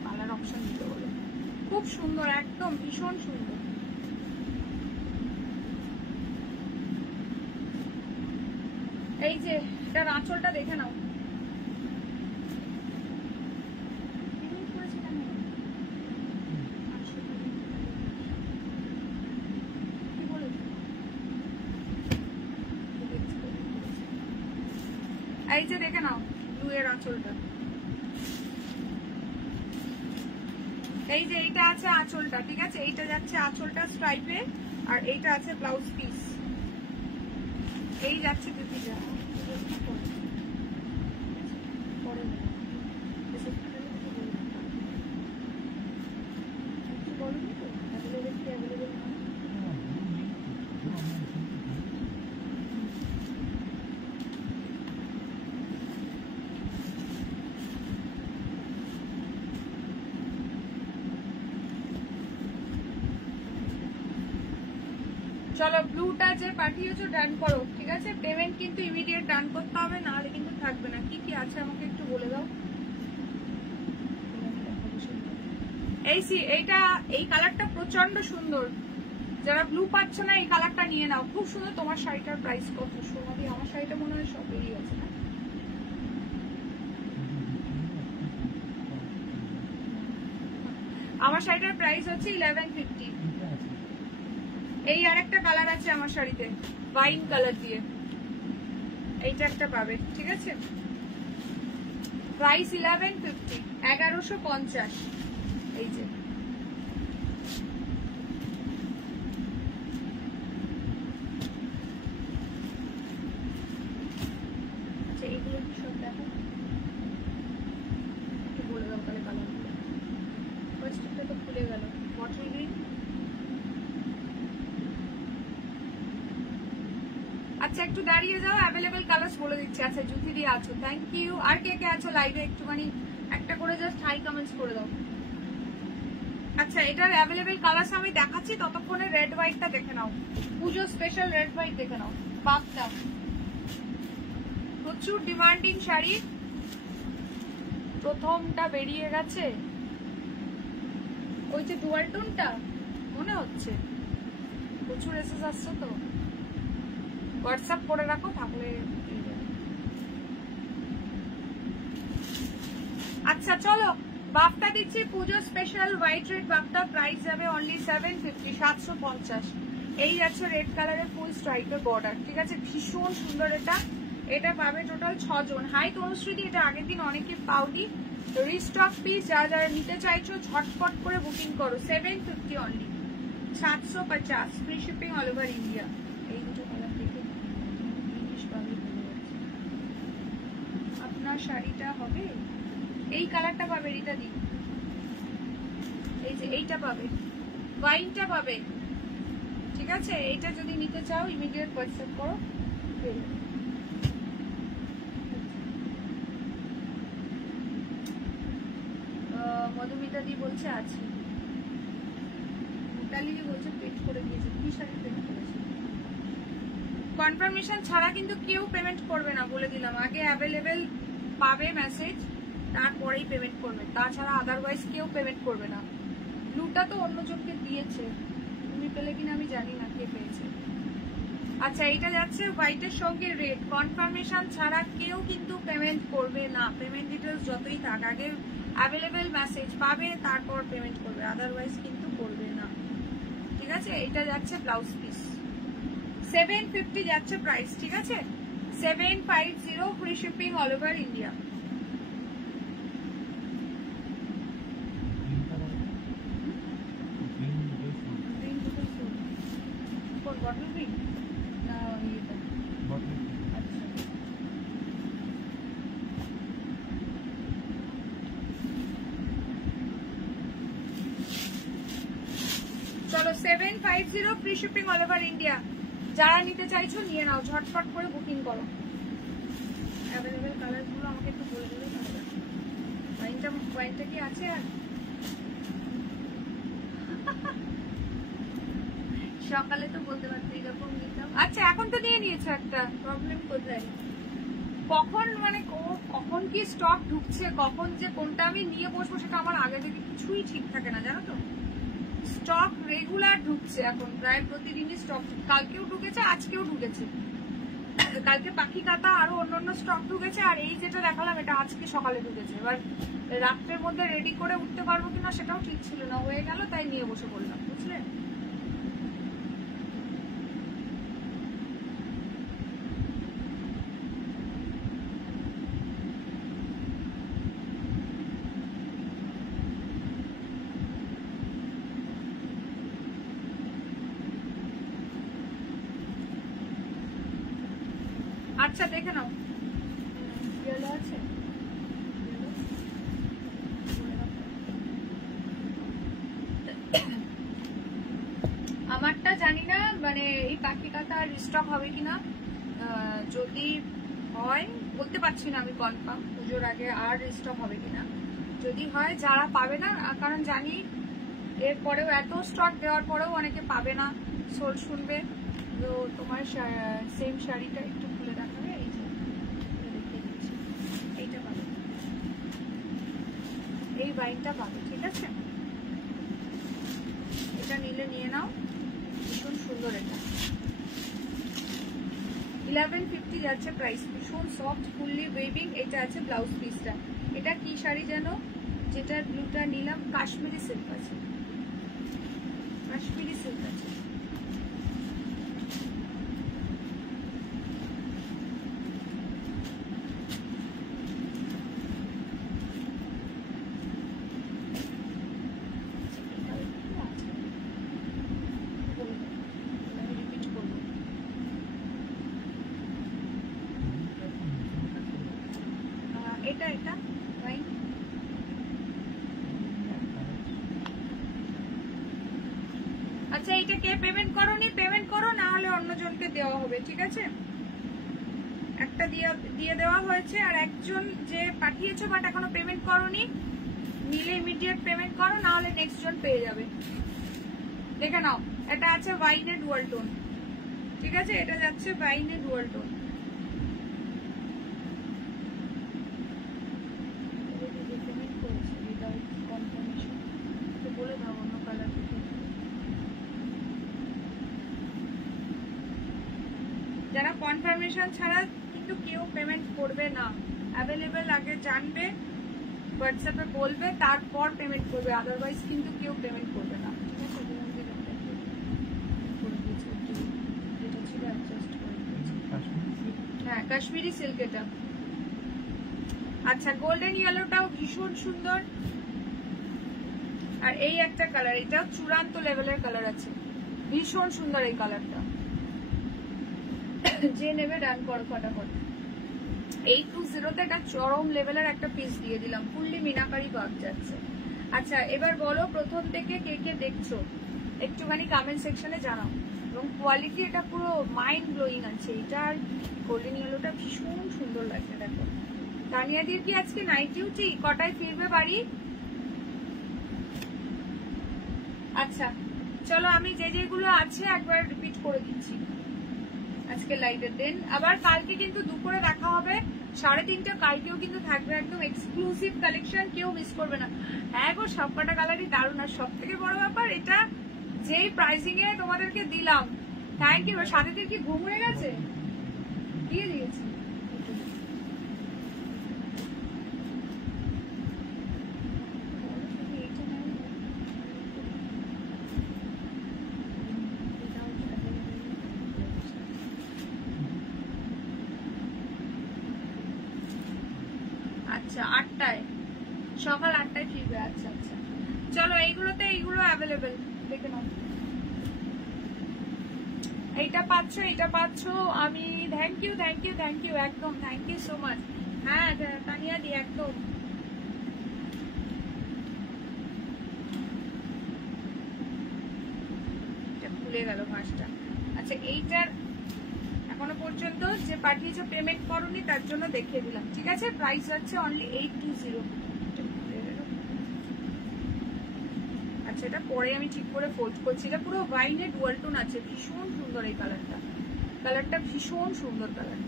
কালার অপশন দিতে বলো, খুব সুন্দর, একদম ভীষণ সুন্দর। এই যে এটার আঁচলটা দেখে নাও, এই যে দেখে নাও ব্লু এর আঁচলটা, এই যে এইটা আছে আঁচলটা, ঠিক আছে? এইটা যাচ্ছে আঁচলটা স্ট্রাইপে, আর এইটা আছে ব্লাউজ পিস, এই যাচ্ছে দুটিটা। চলো ব্লুটা যে পাঠিয়েছো ডান করো, ঠিক আছে? পেমেন্ট কিন্তু ইমিডিয়েট ডান করতে হবে, নাহলে কিন্তু থাকবে না। কি কি আছে আমাকে একটু বলে দাও। এইটা, এই কালারটা প্রচন্ড সুন্দর, যারা ব্লু পাচ্ছ না এই কালারটা নিয়ে নাও, খুব সুন্দর। তোমার শাড়িটার প্রাইস কত সোনালি? আমার শাড়িটা মনে হয় সব বেরিয়ে গেছে না? আমার শাড়িটার প্রাইস হচ্ছে 1150। এই আরেকটা কালার আছে আমার শাড়িতে, ওয়াইন কালার দিয়ে, এইটা একটা পাবে, ঠিক আছে? প্রাইস 1150, 1150। এই যে আচ্ছা, এইগুলো কি সব দেখো, একটু বলে দাও তাহলে কালারগুলো। ফার্স্টটা তো খুলে গেল, বটল গ্রিন। আচ্ছা একটু দাঁড়িয়ে যাও, অ্যাভেলেবেল কালার্স বলে দিচ্ছি। আচ্ছা জুথি দিয়ে আছো, থ্যাংক ইউ। আর কে কে আছো লাইভে একটুখানি একটা করে জাস্ট হাই কমেন্টস করে দাও। আচ্ছা এটার অ্যাভেলেবেল কালার্স আমি দেখাচ্ছি, ততক্ষণে রেড হোয়াইটটা দেখে নাও, পুজো স্পেশাল রেড হোয়াইট দেখে নাও। বাপটা প্রচুর ডিমান্ডিং শাড়ি, প্রথমটা বেরিয়ে গেছে, ওই যে ডুয়াল টোনটা মনে হচ্ছে, প্রচুর এসেস আসছে তো, হোয়াটসঅ্যাপ করে রাখো, থাকলে আচ্ছা চলো বাফটা দিচ্ছি, পুজো special white red BAFTA, price যাবে অনলি 750, 750। এই যাচ্ছে রেড কালারের ফুল স্ট্রাইপের বর্ডার, ঠিক আছে, ভীষণ সুন্দর। এটা পাবে টোটাল 6 জন। হাই তনুশ্রীদি, এটা আগের দিন অনেকে পাওনি, রিস্টক পিস, যারা যারা নিতে চাইছো ঝটপট করে বুকিং করো। 750 only, 750, free shipping all over India. এই দুটো কালার দেখে ইংলিশ পাবে, আপনার শাড়িটা হবে এই কালারটা পাবে রিতা দি, এই যে এইটা পাবে, ওয়াইনটা পাবে, ঠিক আছে। এইটা যদি নিতে চাও ইমিডিয়েট হোয়াটসঅ্যাপ করো। মধুমিতা দি বলছে আছে, মিতালি দি বলছে পেড করে দিয়েছে। কি শাড়ি পেড করেছে? কনফার্মেশন ছাড়া কিন্তু কেউ পেমেন্ট করবে না, বলে দিলাম। আগে অ্যাভেলেবেল পাবে মেসেজ, তারপরেই পেমেন্ট করবে, তাছাড়া আদারওয়াইজ কেউ পেমেন্ট করবে না। ব্লুটা তো অন্যজনকে দিয়েছে, তুমি পেলে কিনা আমি জানি না, কে পেয়েছে। আচ্ছা এইটা যাচ্ছে হোয়াইটের সঙ্গে রেড, কনফার্মেশন ছাড়া কেউ কিন্তু পেমেন্ট করবে না। পেমেন্ট ডিটেলস যতই থাক, আগে অ্যাভেলেবেল মেসেজ পাবে তারপর পেমেন্ট করবে, আদারওয়াইজ কিন্তু করবে না, ঠিক আছে। এটা যাচ্ছে ব্লাউজ পিস, 750 যাচ্ছে প্রাইস, ঠিক আছে। 750, free shipping all over India. Bottle green না ইয়েটা? আচ্ছা চলো 750, free shipping all over India. যারা নিতে চাইছো নিয়ে নাও, ঝটপট করে বুকিং করো। অ্যাভেলেবেল কালারগুলো আমাকে একটু বলে দেবে। ওয়াইনটা কি আছে? আর সকালে তো বলতে পারছি এরকম নিতাম। আচ্ছা এখন তো নিয়ে নিয়েছো, একটা প্রবলেম কোথায়? কখন মানে কখন কি স্টক ঢুকছে, কখন যে কোনটা আমি নিয়ে বসবো সেটা আমার আগে থেকে কিছুই ঠিক থাকে না, জানো তো। স্টক রেগুলার ঢুকছে এখন, প্রায় প্রতিদিনই স্টক, কালকেও ঢুকেছে, আজকেও ঢুকেছে। কালকে পাখি কাতা আরো অন্যান্য স্টক ঢুকেছে, আর এই যেটা দেখালাম এটা আজকে সকালে ঢুকেছে। এবার রাত্রের মধ্যে রেডি করে উঠতে পারবো কিনা সেটাও ঠিক ছিল না, হয়ে গেল তাই নিয়ে বসে পড়লাম, বুঝলে। আচ্ছা দেখে নাও, আছে আমারটা জানি না, মানে এই পাখি কাটা রিস্টক হবে কিনা, যদি হয় বলতে পারছি না আমি কনফার্ম, পুজোর আগে আর রিস্টক হবে কিনা। যদি হয় যারা পাবে না, কারণ জানি এরপরেও এত স্টক দেওয়ার পরেও অনেকে পাবে না, সোল শুনবে। তো তোমার সেম শাড়িটা একটু খুলে দেখাবে, এই যে দেখিয়ে দিচ্ছি, এইটা পাবে, এই ওয়াইনটা পাবে, ঠিক আছে। এটা নিলে নিয়ে নাও, ভীষণ সুন্দর। এটা 1150 যাচ্ছে প্রাইস, ভীষণ সফট ফুললি ওয়েভিং। এটা আছে ব্লাউজ পিসটা। এটা কি শাড়ি যেন, যেটার ব্লুটা নিলাম, কাশ্মীরি সিল্ক আছে, কাশ্মীরি সিল্ক আছে। এটা রাইট। আচ্ছা এটা কে পেমেন্ট করোনি, পেমেন্ট করো, না হলে অন্যজনকে দেওয়া হবে, ঠিক আছে। একটা দিয়ে দেওয়া হয়েছে, আর একজন যে পাঠিয়েছো বাট এখনো পেমেন্ট করোনি, নিলে ইমিডিয়েট পেমেন্ট করো, না হলে নেক্সট জন পেয়ে যাবে। দেখে নাও, এটা আছে ওয়াইনে ডুয়াল টোন, ঠিক আছে। এটা যাচ্ছে ওয়াইনে ডুয়াল টোন। বলে দাও অন্য কালার থেকে। যারা কনফার্মেশন ছাড়া কিন্তু কেউ পেমেন্ট করবে না, অ্যাভেলেবেল আগে জানবে, হোয়াটসঅ্যাপে বলবে, তারপর পেমেন্ট করবে, আদারওয়াইজ কিন্তু কেউ পেমেন্ট করবে না। হ্যাঁ, কাশ্মীরি সিল্ক এটা। আচ্ছা, গোল্ডেন ইয়েলোটাও ভীষণ সুন্দর। আর এই একটা কালার, এটাও চূড়ান্ত লেভেলের কালার আছে, ভীষণ সুন্দর এই কালারটা। যে নেবে ডান করো ফটাফট। 820 এটা চরম লেভেলের একটা পিস দিয়ে দিলাম, ফুললি মিনাকারি ওয়ার্ক যাচ্ছে। আচ্ছা, এবার বলো প্রথম থেকে কে কে দেখছো, একটুখানি কমেন্ট সেকশনে জানাও। এবং কোয়ালিটি এটা পুরো মাইন্ড ব্লোয়িং আছে। এটার গোল্ডেন ইয়েলোটা ভীষণ সুন্দর লাগছে। দেখো, তানিয়াদির কি আজকে নাইট ডিউটি? কটায় ফিরবে বাড়ি? আচ্ছা চলো, আমি যেগুলো আছে একবার রিপিট করে দিচ্ছি আজকে লাইভের দিন। আবার কালকে কিন্তু দুপুরে দেখা হবে 3:30, কালকেও কিন্তু থাকবে একদম এক্সক্লুসিভ কালেকশন, কেউ মিস করবে না। হ্যাঁ গো, সবকটা কালারই দারুণ। আর সব থেকে বড় ব্যাপার, এটা যেই প্রাইসিং এ তোমাদেরকে দিলাম, থ্যাংক ইউ। সাথীদের কি ঘুম হয়ে গেছে? দিয়ে দিয়েছি। আচ্ছা, 8টায়, সকাল 8টায় ফিরবে। আচ্ছা আচ্ছা, চলো এইগুলোতে এইগুলো অ্যাভেলেবেল, দেখে নাও। এইটা পাচ্ছ, এটা পাচ্ছ। আমি thank you thank you thank you, একদম থ্যাংক ইউ সো মাচ। হ্যাঁ তানিয়া দি, একদম। ভুলে গেল ভাঁজটা। আচ্ছা, এইটার এখনো পর্যন্ত যে পাঠিয়েছো পেমেন্ট করোনি, তার জন্য দেখিয়ে দিলাম, ঠিক আছে? প্রাইস হচ্ছে অনলি 820। আচ্ছা, এটা পরে আমি ঠিক করে ফোল্ড করছি। এটা পুরো ওয়াইনে ডুয়াল টোন আছে, ভীষণ সুন্দর এই কালারটা। কালারটা ভীষণ সুন্দর কালার।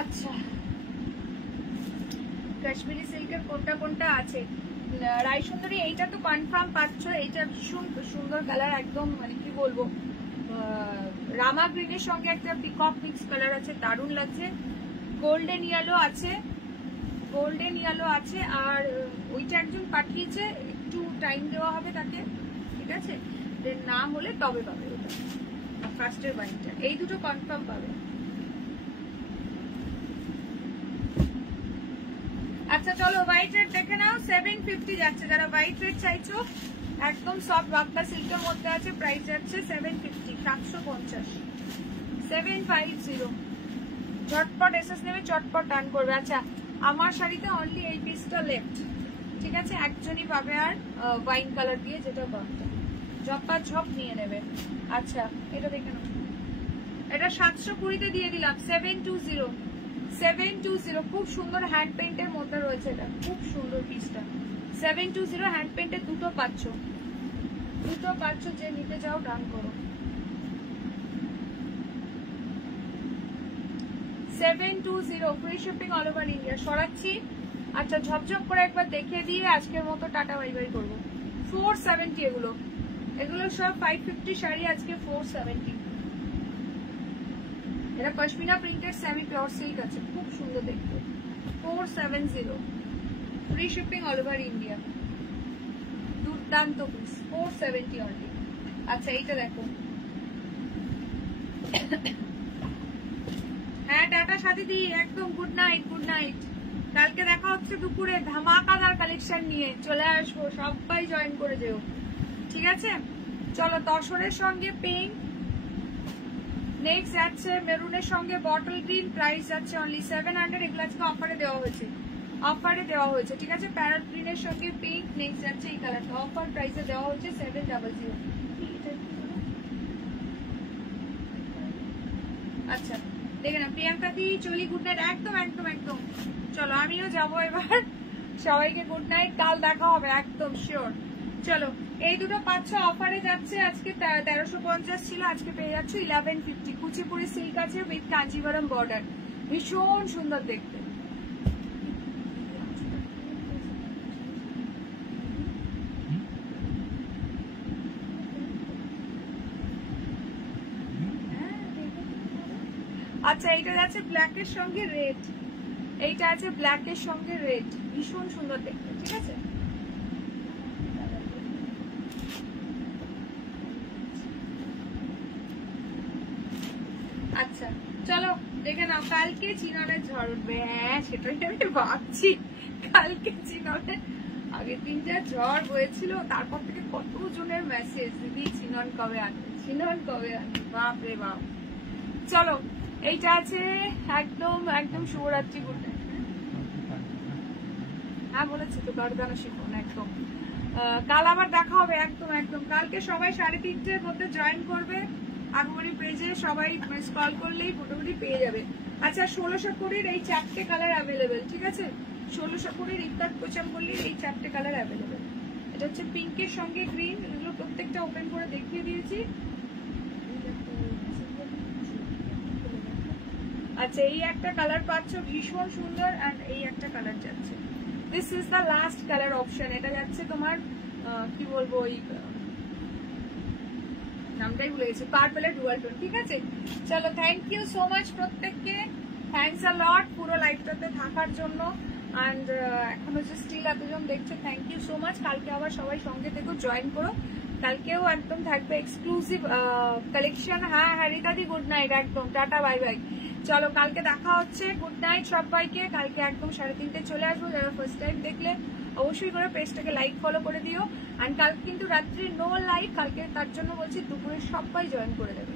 আচ্ছা, কাশ্মীরি সিল্কের কোনটা কোনটা আছে? রাই সুন্দরী, এইটা তো কনফার্ম পাচ্ছ। এইটা ভীষণ সুন্দর কালার, একদম মানে কি বলবো, রামা গ্রিনের সঙ্গে একটা পিকক মিক্স কালার আছে, দারুণ লাগছে। গোল্ডেন ইয়েলো আছে, গোল্ডেন ইয়েলো আছে। আর ওইটা একজন পাঠিয়েছে, একটু টাইম দেওয়া হবে তাকে, ঠিক আছে? দেন না হলে তবে পাবে ওটা, ফার্স্টের বাইকটা। এই দুটো কনফার্ম পাবে। আচ্ছা চলো, হোয়াইট রেড দেখে নাও। 750 যাচ্ছে। যারা হোয়াইট রেড চাইছো, একদম সফট বাপ্পা সিল্কের মধ্যে আছে, প্রাইস যাচ্ছে 750, 750, 750। ঝটপট এসএস নেবে, চটপট ডান করবে। আচ্ছা, আমার শাড়িতে অনলি এই পিসটা লেফট, ঠিক আছে? একজনই পাবে। আর ওয়াইন কালার দিয়ে, যেটা বাপ্পা ঝপা ঝপ নিয়ে নেবে। আচ্ছা, এটা দেখে নাও। এটা 720-তে দিয়ে দিলাম, 720, 720। খুব সুন্দর হ্যান্ড পেইন্টের মধ্যে রয়েছে, এটা খুব সুন্দর পিসটা। 720 হ্যান্ড পেইন্টের দুটো পাচ্ছ, দুটো পাচ্ছ। যে নিতে চাও ডান করো। 720, free shipping all over India. সরাচ্ছি। আচ্ছা, ঝপঝপ করে একবার দেখে দিয়ে আজকের মতো টাটা বাই বাই করবো। 470 এগুলো, এগুলো সব 550 শাড়ি, আজকে 470। এটা pashmina printed semi pure silk আছে, খুব সুন্দর দেখতে। 470, free shipping all over India, দুর্দান্ত পিস। 470 অনলি। আচ্ছা, এইটা দেখো। হ্যাঁ, টাটা সাথী, একদম গুড নাইট, গুড নাইট। কালকে দেখা হচ্ছে দুপুরে ধামাকাদার কালেকশন নিয়ে চলে আসবো, সবাই জয়েন করে যেও, ঠিক আছে? চলো, তসরের সঙ্গে পিঙ্ক, নেক্সট যাচ্ছে মেরুনের সঙ্গে বটল গ্রিন, প্রাইস যাচ্ছে অনলি 700। এগুলো আজকে অফারে দেওয়া হয়েছে, অফারে দেওয়া হয়েছে, ঠিক আছে? প্যারট গ্রিনের সঙ্গে পিঙ্ক, নেক্সট যাচ্ছে এই কালারটা, অফার প্রাইসে দেওয়া হচ্ছে 700। আচ্ছা, দেখে না প্রিয়াঙ্কা দি, চলি, গুড নাইট। একদম একদম একদম, চলো আমিও যাবো এবার। সবাইকে গুড নাইট, কাল দেখা হবে একদম শিওর। চলো, এই দুটো পাচ্ছ, অফারে যাচ্ছে। আজকে 1350 ছিল, আজকে পেয়ে যাচ্ছ 1150। কুচিপুরি সিল্ক আছে উইথ কাঞ্জিভারম বর্ডার, ভীষণ সুন্দর দেখতে। আচ্ছা এইটা যাচ্ছে ব্ল্যাকের সঙ্গে রেড, এইটা আছে ব্ল্যাকের সঙ্গে রেড, ভীষণ সুন্দর দেখতে, ঠিক আছে। আচ্ছা চলো দেখে নাও, কালকে চিননের ঝড় উঠবে। হ্যাঁ সেটাই আমি ভাবছি, কালকে চিননের আগের দিন যা ঝড় হয়েছিল, তারপর থেকে কত জনের মেসেজ, দিদি চিনন কবে আনবে, চিনন কবে আনবে, বাপ রে বাপ। চলো এইটা আছে একদম একদম শুভরাত্রি গুড নাইট। হ্যাঁ বলেছি তো, গর্দানা শিখুন একদম। কাল আবার দেখা হবে একদম একদম। কালকে সবাই 3:30-র মধ্যে জয়েন করবে আগমনী পেজে, সবাই স্ক্রল করলেই মোটামুটি পেয়ে যাবে। আচ্ছা 1600 কুড়ির এই 4টে কালার অ্যাভেলেবেল, ঠিক আছে। 1600 কুড়ির ইফতার কোচাম করলে এই 4টে কালার অ্যাভেলেবেল। এটা হচ্ছে পিঙ্কের সঙ্গে গ্রিন, এগুলো প্রত্যেকটা ওপেন করে দেখিয়ে দিয়েছি। আচ্ছা এই একটা কালার পাচ্ছ ভীষণ সুন্দর, এন্ড এই একটা কালার যাচ্ছে, this is the last colour option. এটা যাচ্ছে তোমার কি বলবো, ওই নামটাই ভুলে গেছি, পার্পলের ডুয়াল টোন, ঠিক আছে। চলো থ্যাংক ইউ সো মাচ প্রত্যেককে, থ্যাংকস আ লট পুরো লাইভটাতে থাকার জন্য। অ্যান্ড এখনো যে স্টিল এতজন দেখছো, থ্যাংক ইউ সো মাচ। কালকে আবার সবাই সঙ্গে থেকো, জয়েন করো, কালকেও একদম থাকবে এক্সক্লুসিভ কালেকশন। হ্যাঁ হ্যাঁ রিতাদি গুড নাইট, একদম টাটা বাই বাই। চলো কালকে দেখা হচ্ছে, গুড নাইট সবাইকে। কালকে একদম 3:30 চলে আসবো। যারা ফার্স্ট টাইম দেখলে অবশ্যই করে পেজটাকে লাইক ফলো করে দিও। অ্যান্ড কালকে কিন্তু রাত্রি নো লাইভ, কালকে তার জন্য বলছি দুপুরে সবাই জয়েন করে দেবে।